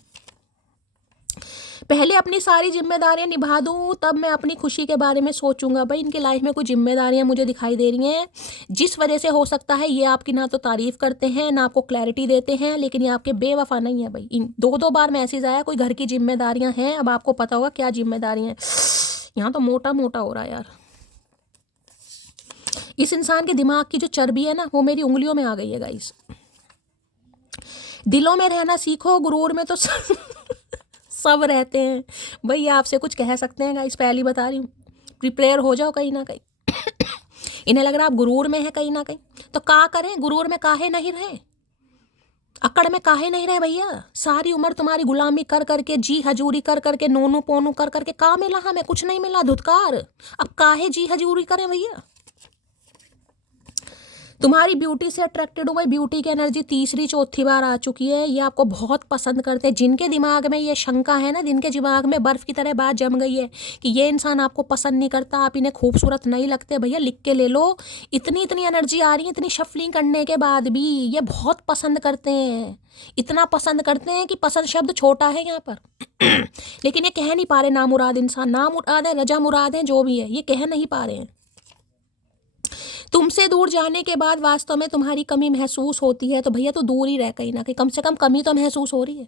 पहले अपनी सारी जिम्मेदारियां निभा दूं तब मैं अपनी खुशी के बारे में सोचूंगा। भाई इनकी लाइफ में कुछ जिम्मेदारियां मुझे दिखाई दे रही हैं जिस वजह से हो सकता है ये आपकी ना तो तारीफ करते हैं ना आपको क्लैरिटी देते हैं, लेकिन ये आपके बेवफा नहीं है भाई। इन 2 बार मैसेज आया कोई घर की जिम्मेदारियां हैं, अब आपको पता होगा क्या जिम्मेदारियां हैं। यहाँ तो मोटा मोटा हो रहा है यार। इस इंसान के दिमाग की जो चर्बी है ना वो मेरी उंगलियों में आ गई है गाइस। दिलों में रहना सीखो, गुरूर में तो सब रहते हैं। भाई आपसे कुछ कह सकते हैं गाइस, पहली बता रही हूँ, प्रिपेयर हो जाओ कहीं ना कहीं इन्हें लग रहा है आप गुरूर में है कहीं ना कहीं, तो का करें, गुरूर में काहे नहीं रहे, अकड़ में काहे नहीं रहे भैया। सारी उम्र तुम्हारी गुलामी कर करके, जी हजूरी कर करके, नोनू पोनू कर करके का मिला हमें, कुछ नहीं मिला, धुतकार। अब काहे जी हजूरी करें भैया। तुम्हारी ब्यूटी से अट्रैक्टेड हूँ भाई, ब्यूटी की एनर्जी तीसरी चौथी बार आ चुकी है, ये आपको बहुत पसंद करते हैं। जिनके दिमाग में ये शंका है ना, जिनके दिमाग में बर्फ़ की तरह बात जम गई है कि ये इंसान आपको पसंद नहीं करता, आप इन्हें खूबसूरत नहीं लगते, भैया लिख के ले लो। इतनी इतनी एनर्जी आ रही है, इतनी शफलिंग करने के बाद भी ये बहुत पसंद करते हैं, इतना पसंद करते हैं कि पसंद शब्द छोटा है यहाँ पर लेकिन ये कह नहीं पा रहे नामुराद इंसान, नामुराद है, रजा मुराद है, जो भी है ये कह नहीं पा रहे हैं। तुमसे दूर जाने के बाद वास्तव में तुम्हारी कमी महसूस होती है, तो भैया तो दूर ही रह कहीं ना कहीं, कम से कम कमी तो महसूस हो रही है।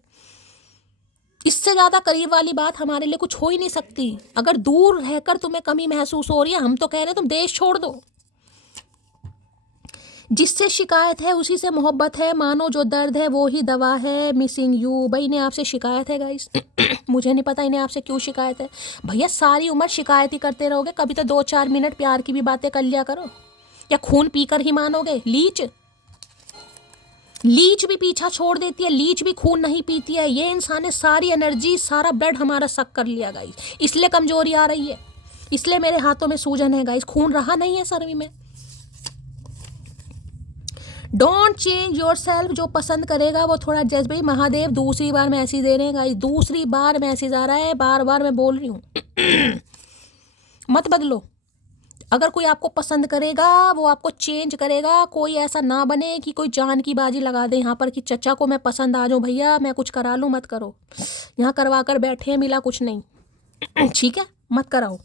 इससे ज़्यादा करीब वाली बात हमारे लिए कुछ हो ही नहीं सकती। अगर दूर रहकर तुम्हें कमी महसूस हो रही है, हम तो कह रहे हैं तुम देश छोड़ दो। जिससे शिकायत है उसी से मोहब्बत है, मानो जो दर्द है वो ही दवा है, मिसिंग यू। भाई इन्हें आपसे शिकायत है गाइस। मुझे नहीं पता इन्हें आपसे क्यों शिकायत है। भैया सारी उम्र शिकायत ही करते रहोगे, कभी तो 2-4 मिनट प्यार की भी बातें कर लिया करो। या खून पीकर ही मानोगे? लीच भी पीछा छोड़ देती है, लीच भी खून नहीं पीती है। ये इंसान ने सारी एनर्जी, सारा ब्लड हमारा सक कर लिया गाइस, इसलिए कमजोरी आ रही है, इसलिए मेरे हाथों में सूजन है गाइस, खून रहा नहीं है शरीर में। Don't change your self. जो पसंद करेगा वो थोड़ा एडजस्ट। भाई महादेव दूसरी बार मैसेज दे रहे हैं गाइस, दूसरी बार मैसेज आ रहा है, बार बार मैं बोल रही हूँ। मत बदलो। अगर कोई आपको पसंद करेगा वो आपको चेंज करेगा। कोई ऐसा ना बने कि कोई जान की बाजी लगा दे यहाँ पर कि चचा को मैं पसंद आ जाऊँ, भैया मैं कुछ करा लूँ। मत करो, यहाँ करवा कर बैठे हैं, मिला कुछ नहीं। ठीक है, मत कराओ।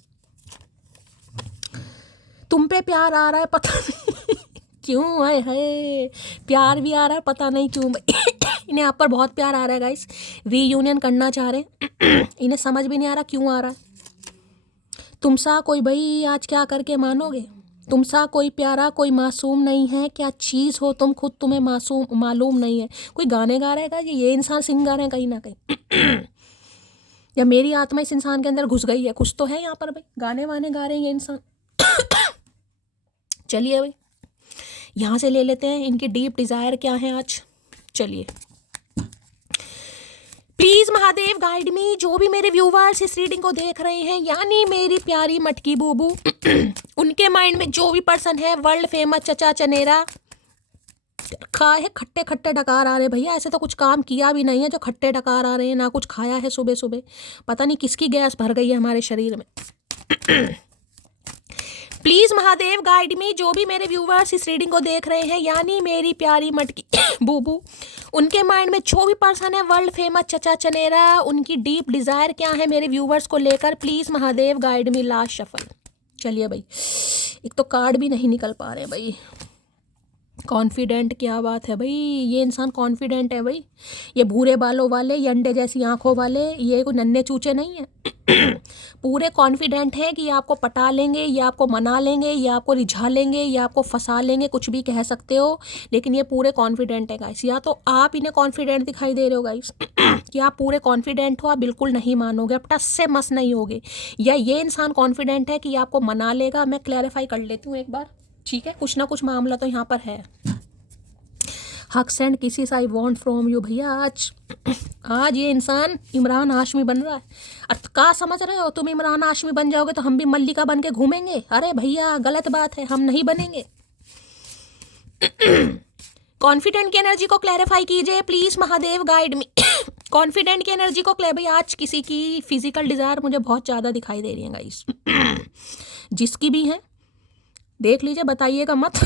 तुम पे प्यार आ रहा है, पता नहीं क्यों है प्यार भी आ रहा है, पता नहीं क्यों। इन्हें आप पर बहुत प्यार आ रहा है गाइस, रीयूनियन करना चाह रहे हैं। इन्हें समझ भी नहीं आ रहा क्यों आ रहा है। तुमसा कोई भाई आज क्या करके मानोगे? तुमसा कोई प्यारा, कोई मासूम नहीं है। क्या चीज़ हो तुम, खुद तुम्हें मासूम मालूम नहीं है। कोई गाने गा रहा है क्या? ये इंसान सिंगर है कहीं ना कहीं। या मेरी आत्मा इस इंसान के अंदर घुस गई है, कुछ तो है यहाँ पर भाई, गाने वाने गा रहे हैं ये इंसान। चलिए भाई यहाँ से ले लेते हैं इनकी डीप डिज़ायर क्या है आज। चलिए, प्लीज महादेव गाइड मी। जो भी मेरे व्यूवर्स इस रीडिंग को देख रहे हैं, यानी मेरी प्यारी मटकी बूबू, उनके माइंड में जो भी पर्सन है, वर्ल्ड फेमस चचा चनेरा खाए है, खट्टे खट्टे डकार आ रहे हैं। भैया ऐसे तो कुछ काम किया भी नहीं है जो खट्टे डकार आ रहे हैं, ना कुछ खाया है सुबह सुबह, पता नहीं किसकी गैस भर गई है हमारे शरीर में। प्लीज महादेव गाइड मी। जो भी मेरे व्यूवर्स इस रीडिंग को देख रहे हैं, यानी मेरी प्यारी मटकी बूबू, उनके माइंड में जो भी पर्सन है, वर्ल्ड फेमस चचा चनेरा, उनकी डीप डिजायर क्या है मेरे व्यूवर्स को लेकर। Please Mahadev guide me. Last shuffle. चलिए भाई, एक तो कार्ड भी नहीं निकल पा रहे भाई। कॉन्फिडेंट, क्या बात है भाई, ये इंसान कॉन्फिडेंट है भाई। ये भूरे बालों वाले, ये अंडे जैसी आंखों वाले, ये कोई नन्हे चूचे नहीं है। पूरे कॉन्फिडेंट है कि ये आपको पटा लेंगे, ये आपको मना लेंगे, ये आपको रिझा लेंगे, ये आपको फंसा लेंगे, कुछ भी कह सकते हो, लेकिन ये पूरे कॉन्फिडेंट है गाइस। या तो आप इन्हें कॉन्फिडेंट दिखाई दे रहे हो गाइस कि आप पूरे कॉन्फिडेंट हो, आप बिल्कुल नहीं मानोगे, आप टस से मस नहीं होगे, या ये इंसान कॉन्फिडेंट है कि ये आपको मना लेगा। मैं क्लैरिफाई कर लेती हूँ एक बार, ठीक है, कुछ ना कुछ मामला तो यहाँ पर है। Hugs and kisses I want from you. भैया आज ये इंसान इमरान हाशमी बन रहा है। अर्थ का समझ रहे हो? तुम इमरान हाशमी बन जाओगे तो हम भी मल्लिका बन के घूमेंगे? अरे भैया गलत बात है, हम नहीं बनेंगे। कॉन्फिडेंट की एनर्जी को क्लैरिफाई कीजिए please Mahadev guide me. Confident की एनर्जी को भाई आज किसी की फिजिकल डिजायर मुझे बहुत ज़्यादा दिखाई दे रही है गाइस। जिसकी भी है देख लीजिए, बताइएगा मत।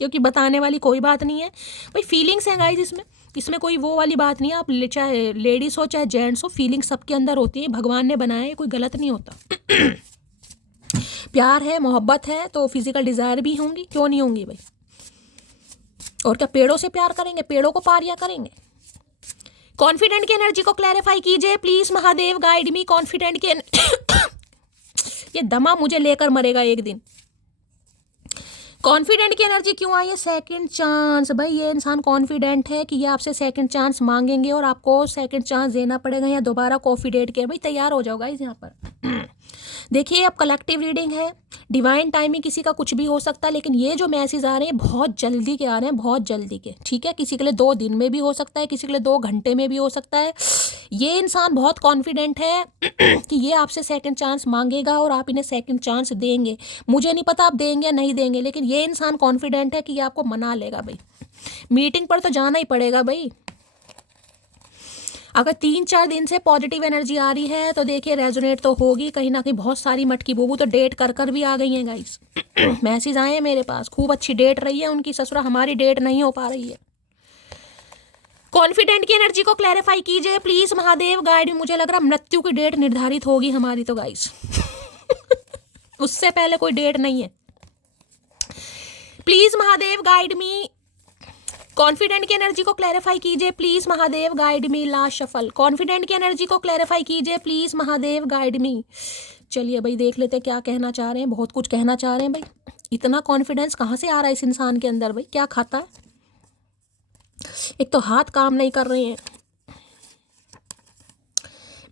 क्योंकि बताने वाली कोई बात नहीं है भाई, फीलिंग्स हैं गाइस इसमें कोई वो वाली बात नहीं है। आप चाहे लेडीज हो चाहे जेंट्स हो, फीलिंग्स सबके अंदर होती है, भगवान ने बनाया है, कोई गलत नहीं होता। प्यार है, मोहब्बत है, तो फिजिकल डिजायर भी होंगी, क्यों नहीं होंगी भाई। और क्या पेड़ों से प्यार करेंगे? पेड़ों को पारिया करेंगे? कॉन्फिडेंट की एनर्जी को क्लैरिफाई कीजिए please Mahadev guide me. Confident की ये दमा मुझे लेकर मरेगा एक दिन। कॉन्फिडेंट की एनर्जी क्यों आई है? Second chance. भाई ये इंसान कॉन्फिडेंट है कि ये आपसे सेकंड चांस मांगेंगे और आपको सेकंड चांस देना पड़ेगा, या दोबारा कॉफी डेट के। भाई तैयार हो जाओ गाइस यहाँ पर। देखिए अब कलेक्टिव रीडिंग है, डिवाइन टाइमिंग, किसी का कुछ भी हो सकता है, लेकिन ये जो मैसेज आ रहे हैं बहुत जल्दी के आ रहे हैं, बहुत जल्दी के, ठीक है। किसी के लिए 2 दिन में भी हो सकता है, किसी के लिए 2 घंटे में भी हो सकता है। ये इंसान बहुत कॉन्फिडेंट है कि ये आपसे सेकंड चांस मांगेगा और आप इन्हें सेकंड चांस देंगे। मुझे नहीं पता आप देंगे या नहीं देंगे, लेकिन ये इंसान कॉन्फिडेंट है कि ये आपको मना लेगा भाई। मीटिंग पर तो जाना ही पड़ेगा भाई। अगर 3-4 दिन से पॉजिटिव एनर्जी आ रही है तो देखिए रेजोनेट तो होगी कहीं ना कहीं। बहुत सारी मटकी बूबू तो डेट कर भी आ गई हैं गाइस। मैसेज आए हैं मेरे पास, खूब अच्छी डेट रही है उनकी, ससुरा हमारी डेट नहीं हो पा रही है। कॉन्फिडेंट की एनर्जी को क्लैरिफाई कीजिए प्लीज महादेव गाइड। मुझे लग रहा मृत्यु की डेट निर्धारित होगी हमारी तो गाइस। उससे पहले कोई डेट नहीं है। Please Mahadev guide me. Confident की एनर्जी को क्लैरिफाई कीजिए please Mahadev guide me. Last shuffle. Confident की एनर्जी को क्लैरिफाई कीजिए प्लीज महादेव गाइड मी। चलिए भाई देख लेते क्या कहना चाह रहे हैं, बहुत कुछ कहना चाह रहे हैं भाई। इतना कॉन्फिडेंस कहाँ से आ रहा है इस इंसान के अंदर भाई? क्या खाता है? एक तो हाथ काम नहीं कर रहे हैं।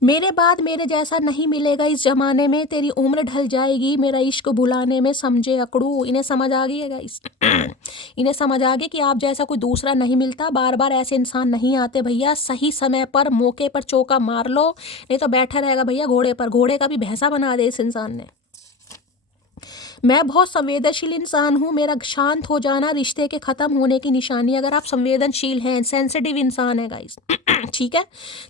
मेरे बाद मेरे जैसा नहीं मिलेगा इस जमाने में, तेरी उम्र ढल जाएगी मेरा इश्क भुलाने में, समझे अकड़ू। इन्हें समझ आ गई है गाइस। इन्हें समझ आ गया कि आप जैसा कोई दूसरा नहीं मिलता, बार बार ऐसे इंसान नहीं आते भैया। सही समय पर मौके पर चौका मार लो, नहीं तो बैठा रहेगा भैया घोड़े पर। घोड़े का भी भैंसा बना दे इस इंसान ने। मैं बहुत संवेदनशील इंसान हूँ, मेरा शांत हो जाना रिश्ते के ख़त्म होने की निशानी। अगर आप संवेदनशील हैं, सेंसिटिव इंसान है गाइस, ठीक है,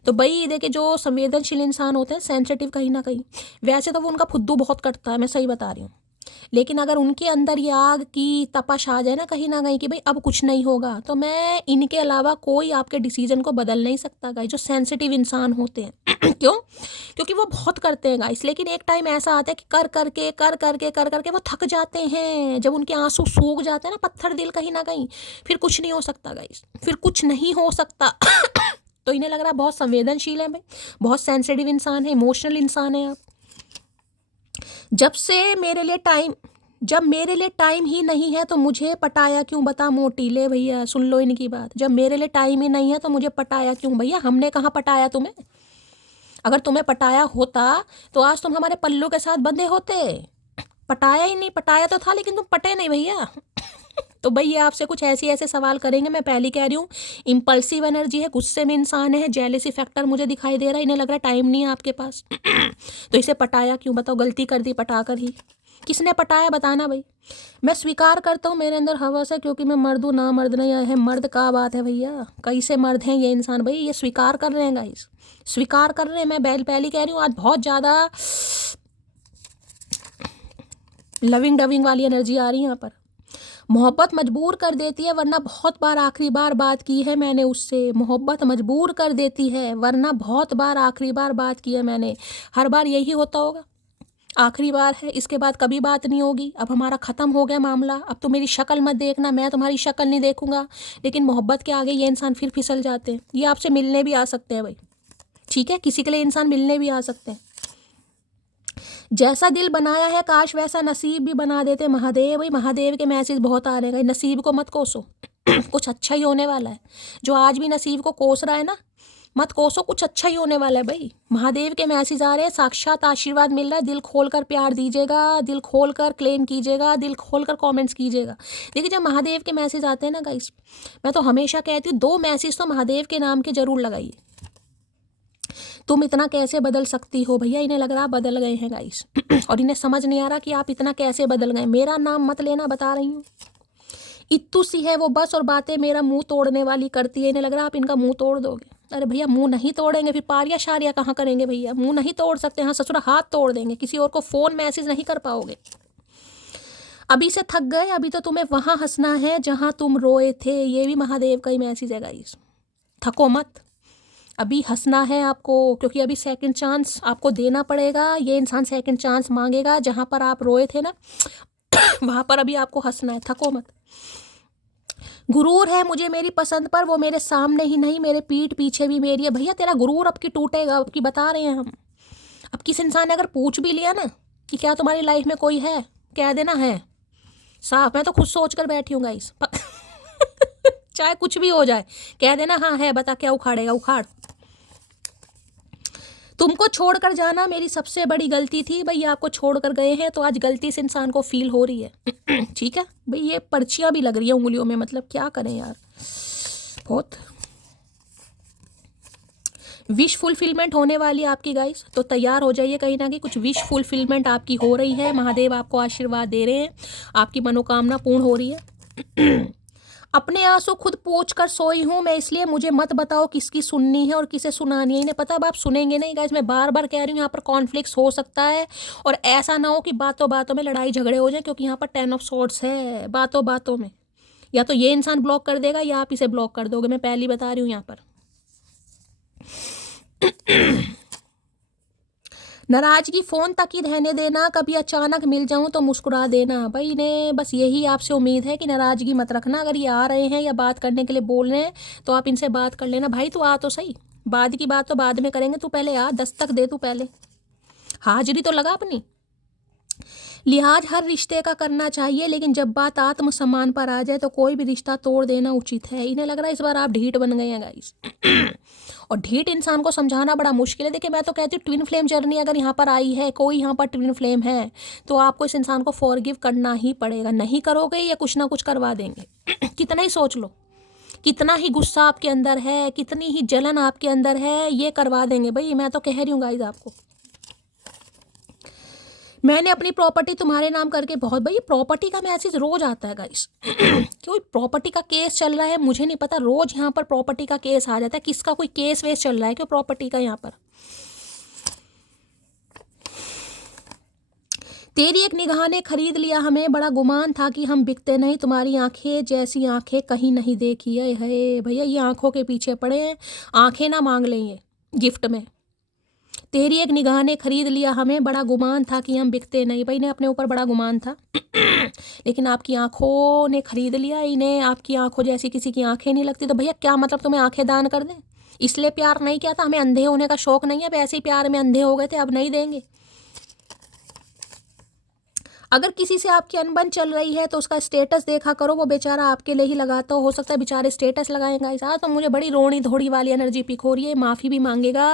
तो भाई देखिए जो संवेदनशील इंसान होते हैं सेंसिटिव कहीं ना कहीं, वैसे तो वो उनका फुद्दू बहुत कटता है, मैं सही बता रही हूँ। लेकिन अगर उनके अंदर ये आग की तपश आ जाए ना कहीं कि भाई अब कुछ नहीं होगा, तो मैं इनके अलावा कोई आपके डिसीजन को बदल नहीं सकता गाइस, जो सेंसिटिव इंसान होते हैं। क्यों? क्योंकि वो बहुत करते हैं गाइस, लेकिन एक टाइम ऐसा आता है कि कर करके वो थक जाते हैं। जब उनके आंसू सूख जाते हैं ना, पत्थर दिल कहीं ना कहीं, फिर कुछ नहीं हो सकता गाइस, फिर कुछ नहीं हो सकता। तो इन्हें लग रहा है बहुत संवेदनशील है भाई, बहुत सेंसिटिव इंसान है, इमोशनल इंसान है आप। जब मेरे लिए टाइम ही नहीं है तो मुझे पटाया क्यों, बता मोटी। ले भैया सुन लो इनकी बात, जब मेरे लिए टाइम ही नहीं है तो मुझे पटाया क्यों। भैया हमने कहाँ पटाया तुम्हें? अगर तुम्हें पटाया होता तो आज तुम हमारे पल्लू के साथ बंधे होते। पटाया ही नहीं, पटाया तो था लेकिन तुम पटे नहीं भैया। तो भैया आपसे कुछ ऐसे सवाल करेंगे, मैं पहले कह रही हूँ। इम्पल्सिव एनर्जी है, गुस्से में इंसान है, जेलेसी फैक्टर मुझे दिखाई दे रहा है, इन्हें लग रहा है टाइम नहीं है आपके पास। तो इसे पटाया क्यों, बताओ? गलती कर दी पटा कर ही। किसने पटाया बताना भाई। मैं स्वीकार करता हूँ मेरे अंदर हवस है, क्योंकि मैं मर्द हूँ, ना मर्द नहीं है। मर्द का बात है भैया, कैसे मर्द हैं ये इंसान भाई, ये स्वीकार कर रहे हैं गाइस, स्वीकार कर रहे हैं। मैं पहले कह रही हूँ, आज बहुत ज़्यादा लविंग डविंग वाली एनर्जी आ रही है यहाँ पर। मोहब्बत मजबूर कर देती है, वरना बहुत बार आखिरी बार बात की है मैंने उससे। मोहब्बत मजबूर कर देती है, वरना बहुत बार आखिरी बार बात की है मैंने। हर बार यही होता होगा, आखिरी बार है, इसके बाद कभी बात नहीं होगी, अब हमारा ख़त्म हो गया मामला, अब तो मेरी शक्ल मत देखना, मैं तुम्हारी शक्ल नहीं देखूंगा। लेकिन मोहब्बत के आगे ये इंसान फिर फिसल जाते हैं। ये आपसे मिलने भी आ सकते हैं भाई, ठीक है, किसी के लिए इंसान मिलने भी आ सकते हैं। जैसा दिल बनाया है काश वैसा नसीब भी बना देते महादेव। भाई महादेव के मैसेज बहुत आ रहे हैं, नसीब को मत कोसो। कुछ अच्छा ही होने वाला है। जो आज भी नसीब को कोस रहा है ना, मत कोसो, कुछ अच्छा ही होने वाला है भाई। महादेव के मैसेज आ रहे हैं, साक्षात आशीर्वाद मिल रहा है। दिल खोलकर प्यार दीजिएगा, दिल खोलकर क्लेम कीजिएगा, दिल खोलकर कमेंट्स कीजिएगा। देखिए जब महादेव के मैसेज आते हैं ना गाइस, मैं तो हमेशा कहती हूँ 2 मैसेज तो महादेव के नाम के जरूर लगाइए। तुम इतना कैसे बदल सकती हो भैया, इन्हें लग रहा बदल गए हैं गाइस। और इन्हें समझ नहीं आ रहा कि आप इतना कैसे बदल गए। मेरा नाम मत लेना, बता रही हूँ। इत्तू सी है वो बस, और बातें मेरा मुंह तोड़ने वाली करती है। इन्हें लग रहा आप इनका मुंह तोड़ दोगे। अरे भैया मुंह नहीं तोड़ेंगे, फिर पारिया शारिया कहाँ करेंगे भैया? मुंह नहीं तोड़ सकते, हाँ ससुरा हाथ तोड़ देंगे। किसी और को फ़ोन मैसेज नहीं कर पाओगे। अभी से थक गए, अभी तो तुम्हें वहाँ हंसना है जहाँ तुम रोए थे। ये भी महादेव का ही मैसेज है गाइस। थको मत, अभी हंसना है आपको, क्योंकि अभी सेकंड चांस आपको देना पड़ेगा। ये इंसान सेकंड चांस मांगेगा, जहाँ पर आप रोए थे ना वहाँ पर अभी आपको हंसना है। थको मत। गुरूर है मुझे मेरी पसंद पर, वो मेरे सामने ही नहीं मेरे पीठ पीछे भी मेरी है। भैया तेरा गुरूर अब की टूटेगा, अब की बता रहे हैं हम। अब किस इंसान ने अगर पूछ भी लिया ना कि क्या तुम्हारी लाइफ में कोई है, कह देना है साफ। मैं तो खुद सोच कर बैठी हूँ गाइस। चाहे कुछ भी हो जाए, कह देना हाँ है, बता क्या उखाड़ेगा, उखाड़। तुमको छोड़कर जाना मेरी सबसे बड़ी गलती थी। भाई आपको छोड़कर गए हैं तो आज गलती से इंसान को फील हो रही है। ठीक है भाई, ये पर्चियाँ भी लग रही है उंगलियों में, मतलब क्या करें यार। बहुत विश फुलफिलमेंट होने वाली है आपकी गाइस, तो तैयार हो जाइए। कहीं ना कहीं कुछ विश फुलफिलमेंट आपकी हो रही है। महादेव आपको आशीर्वाद दे रहे हैं, आपकी मनोकामना पूर्ण हो रही है। अपने आंसू खुद पोंछ कर सोई हूँ मैं, इसलिए मुझे मत बताओ किसकी सुननी है और किसे सुनानी है। इन्हें पता अब आप सुनेंगे नहीं गाइस, मैं बार बार कह रही हूँ यहाँ पर कॉन्फ्लिक्ट्स हो सकता है। और ऐसा ना हो कि बातों बातों में लड़ाई झगड़े हो जाए, क्योंकि यहाँ पर 10 ऑफ सॉर्ड्स है। बातों बातों में या तो ये इंसान ब्लॉक कर देगा या आप इसे ब्लॉक कर दोगे, मैं पहले बता रही हूँ यहाँ पर। नाराजगी फ़ोन तक ही रहने देना, कभी अचानक मिल जाऊं तो मुस्कुरा देना। भाई इन्हें बस यही आपसे उम्मीद है कि नाराज़गी मत रखना। अगर ये आ रहे हैं या बात करने के लिए बोल रहे हैं तो आप इनसे बात कर लेना। भाई तू आ तो सही, बाद की बात तो बाद में करेंगे, तू पहले आ, दस्तक दे, तू पहले हाजिरी तो लगा अपनी। लिहाज हर रिश्ते का करना चाहिए, लेकिन जब बात आत्मसम्मान पर आ जाए तो कोई भी रिश्ता तोड़ देना उचित है। इन्हें लग रहा है इस बार आप ढीठ बन गए हैं गाइस। और ढीठ इंसान को समझाना बड़ा मुश्किल है। देखिए मैं तो कहती हूँ ट्विन फ्लेम जर्नी अगर यहाँ पर आई है, कोई यहाँ पर ट्विन फ्लेम है, तो आपको इस इंसान को फॉरगिव करना ही पड़ेगा। नहीं करोगे या कुछ ना कुछ करवा देंगे। कितना ही सोच लो, कितना ही गुस्सा आपके अंदर है, कितनी ही जलन आपके अंदर है, ये करवा देंगे भाई। मैं तो कह रही हूँ गाइस आपको, मैंने अपनी प्रॉपर्टी तुम्हारे नाम करके बहुत, भाई प्रॉपर्टी का मैसेज रोज आता है गाइस। कोई प्रॉपर्टी का केस चल रहा है, मुझे नहीं पता, रोज यहाँ पर प्रॉपर्टी का केस आ जाता है। किसका कोई केस वेस चल रहा है क्यों प्रॉपर्टी का यहाँ पर? तेरी एक निगाह ने खरीद लिया हमें, बड़ा गुमान था कि हम बिकते नहीं, तुम्हारी आंखें जैसी आंखें कहीं नहीं देखी है। भैया ये आंखों के पीछे पड़े हैं, आंखें ना मांग लें ये गिफ्ट में। तेरी एक निगाह ने खरीद लिया हमें, बड़ा गुमान था कि हम बिकते नहीं। भाई इन्हें अपने ऊपर बड़ा गुमान था, लेकिन आपकी आंखों ने खरीद लिया इन्हें। आपकी आंखों जैसी किसी की आंखें नहीं लगती, तो भैया क्या मतलब तुम्हें आंखें दान कर दें? इसलिए प्यार नहीं किया था, हमें अंधे होने का शौक नहीं है, वैसे ही प्यार में अंधे हो गए थे, अब नहीं देंगे। अगर किसी से आपकी अनबन चल रही है तो उसका स्टेटस देखा करो, वो बेचारा आपके लिए ही लगाता हो सकता है बेचारे स्टेटस लगाएंगा। ऐसा तो मुझे बड़ी रोनी धोड़ी वाली एनर्जी पिक हो रही है, माफ़ी भी मांगेगा,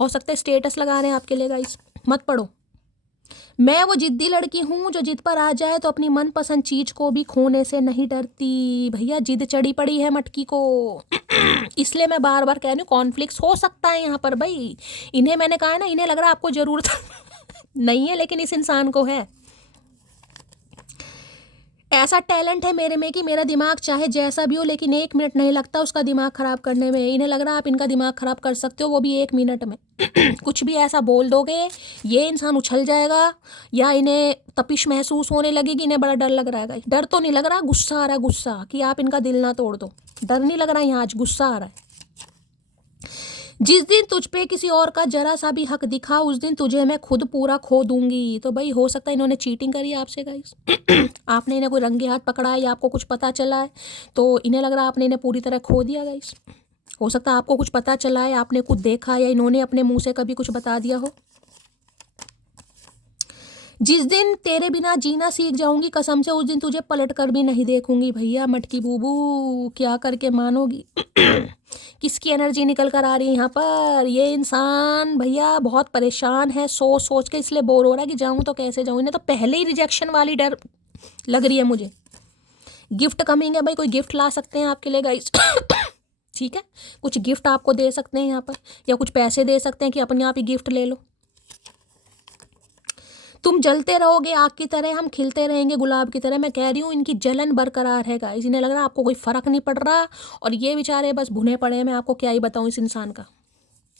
हो सकता है स्टेटस लगा रहे हैं आपके लिए गाइस, मत पढ़ो। मैं वो जिद्दी लड़की हूँ जो जिद पर आ जाए तो अपनी मनपसंद चीज को भी खोने से नहीं डरती। भैया जिद चढ़ी पड़ी है मटकी को। इसलिए मैं बार बार कह रही हूँ कॉन्फ्लिक्ट हो सकता है यहाँ पर भाई। इन्हें मैंने कहा है ना, इन्हें लग रहा है आपको जरूरत नहीं है, लेकिन इस इंसान को है। ऐसा टैलेंट है मेरे में कि मेरा दिमाग चाहे जैसा भी हो, लेकिन 1 मिनट नहीं लगता उसका दिमाग ख़राब करने में। इन्हें लग रहा है आप इनका दिमाग ख़राब कर सकते हो, वो भी 1 मिनट में। कुछ भी ऐसा बोल दोगे ये इंसान उछल जाएगा, या इन्हें तपिश महसूस होने लगेगी। इन्हें बड़ा डर लग रहा है। डर तो नहीं लग रहा, गुस्सा आ रहा है, गुस्सा कि आप इनका दिल ना तोड़ दो। डर नहीं लग रहा यहाँ, आज गुस्सा आ रहा है। जिस दिन तुझ पे किसी और का जरा सा भी हक दिखा, उस दिन तुझे मैं खुद पूरा खो दूंगी। तो भाई हो सकता है इन्होंने चीटिंग करी है आपसे गाइस। आपने इन्हें कोई रंगे हाथ पकड़ा है या आपको कुछ पता चला है, तो इन्हें लग रहा है आपने इन्हें पूरी तरह खो दिया गाइस। हो सकता है आपको कुछ पता चला है, आपने कुछ देखा, या इन्होंने अपने मुंह से कभी कुछ बता दिया हो। जिस दिन तेरे बिना जीना सीख जाऊंगी कसम से, उस दिन तुझे पलट कर भी नहीं देखूंगी। भैया मटकी बूबू क्या करके मानोगी? किसकी एनर्जी निकल कर आ रही है यहाँ पर? ये इंसान भैया बहुत परेशान है, सोच सोच के इसलिए बोर हो रहा है कि जाऊँ तो कैसे जाऊँ। इन्हें तो पहले ही रिजेक्शन वाली डर लग रही है मुझे। गिफ्ट कमिंग है भाई, कोई गिफ्ट ला सकते हैं आपके लिए गाइस। ठीक है, कुछ गिफ्ट आपको दे सकते हैं यहाँ पर, या कुछ पैसे दे सकते हैं कि अपने आप ही गिफ्ट ले लो। तुम जलते रहोगे आग की तरह, हम खिलते रहेंगे गुलाब की तरह। मैं कह रही हूँ इनकी जलन बरकरार है गाइस। इन्हें लग रहा है आपको कोई फर्क नहीं पड़ रहा, और ये बेचारे बस भुने पड़े हैं। मैं आपको क्या ही बताऊँ इस इंसान का।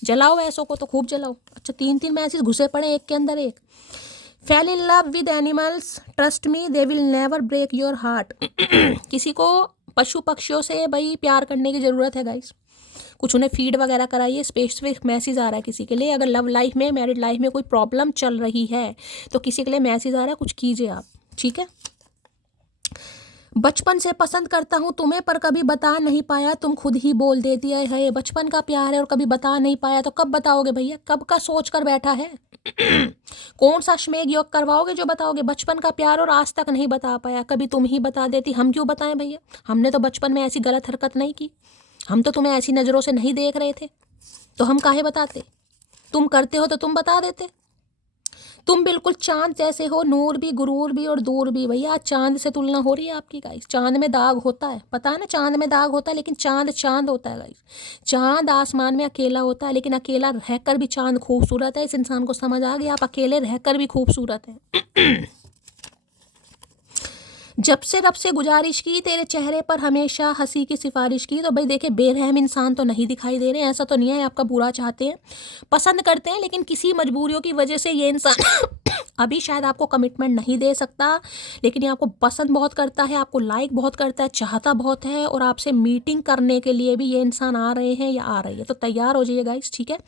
जलाओ ऐसों को तो खूब जलाओ। अच्छा 3 मैसेज घुसे पड़े एक के अंदर एक। Fell in love with animals, trust me they will never break your heart. किसी को पशु पक्षियों से भाई प्यार करने की ज़रूरत है गाइस। कुछ उन्हें फीड वगैरह कराइए। स्पेसिफिक मैसेज आ रहा है किसी के लिए, अगर लव लाइफ में, मैरिड लाइफ में कोई प्रॉब्लम चल रही है तो किसी के लिए मैसेज आ रहा है, कुछ कीजिए आप। ठीक है, बचपन से पसंद करता हूँ तुम्हें पर कभी बता नहीं पाया, तुम खुद ही बोल देती है। बचपन का प्यार है और कभी बता नहीं पाया, तो कब बताओगे भैया? कब का सोच कर बैठा है? कौन सा अश्वमेध योग करवाओगे जो बताओगे? बचपन का प्यार और आज तक नहीं बता पाया, कभी तुम ही बता देती। हम क्यों बताएं भैया? हमने तो बचपन में ऐसी गलत हरकत नहीं की, हम तो तुम्हें ऐसी नज़रों से नहीं देख रहे थे, तो हम काहे बताते? तुम करते हो तो तुम बता देते। तुम बिल्कुल चांद जैसे हो, नूर भी, गुरूर भी और दूर भी। भैया चांद से तुलना हो रही है आपकी गाइस। चांद में दाग होता है, पता है ना, चांद में दाग होता है, लेकिन चांद चांद होता है गाइस। चांद आसमान में अकेला होता है, लेकिन अकेला रहकर भी चांद खूबसूरत है। इस इंसान को समझ आ गया, आप अकेले रहकर भी खूबसूरत हैं। जब से रब से गुजारिश की, तेरे चेहरे पर हमेशा हंसी की सिफारिश की। तो भाई देखिए बेरहम इंसान तो नहीं दिखाई दे रहे हैं, ऐसा तो नहीं है आपका बुरा चाहते हैं, पसंद करते हैं, लेकिन किसी मजबूरियों की वजह से ये इंसान अभी शायद आपको कमिटमेंट नहीं दे सकता, लेकिन ये आपको पसंद बहुत करता है, आपको लाइक बहुत करता है, चाहता बहुत है, और आपसे मीटिंग करने के लिए भी ये इंसान आ रहे हैं या आ रही है। तो तैयार हो जाइए गाइस। ठीक है,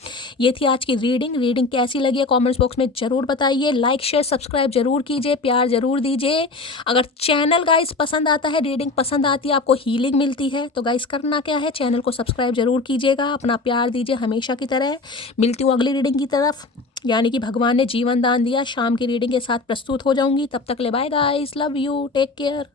ये थी आज की रीडिंग कैसी लगी है कॉमेंट्स बॉक्स में ज़रूर बताइए। लाइक शेयर सब्सक्राइब जरूर कीजिए, प्यार जरूर दीजिए। अगर चैनल गाइस पसंद आता है, रीडिंग पसंद आती है, आपको हीलिंग मिलती है, तो गाइस करना क्या है, चैनल को सब्सक्राइब जरूर कीजिएगा, अपना प्यार दीजिए हमेशा की तरह। मिलती हूँ अगली रीडिंग की तरफ, यानी कि भगवान ने जीवन दान दिया, शाम की रीडिंग के साथ प्रस्तुत हो जाऊंगी। तब तक ले bye guys, love you, take care.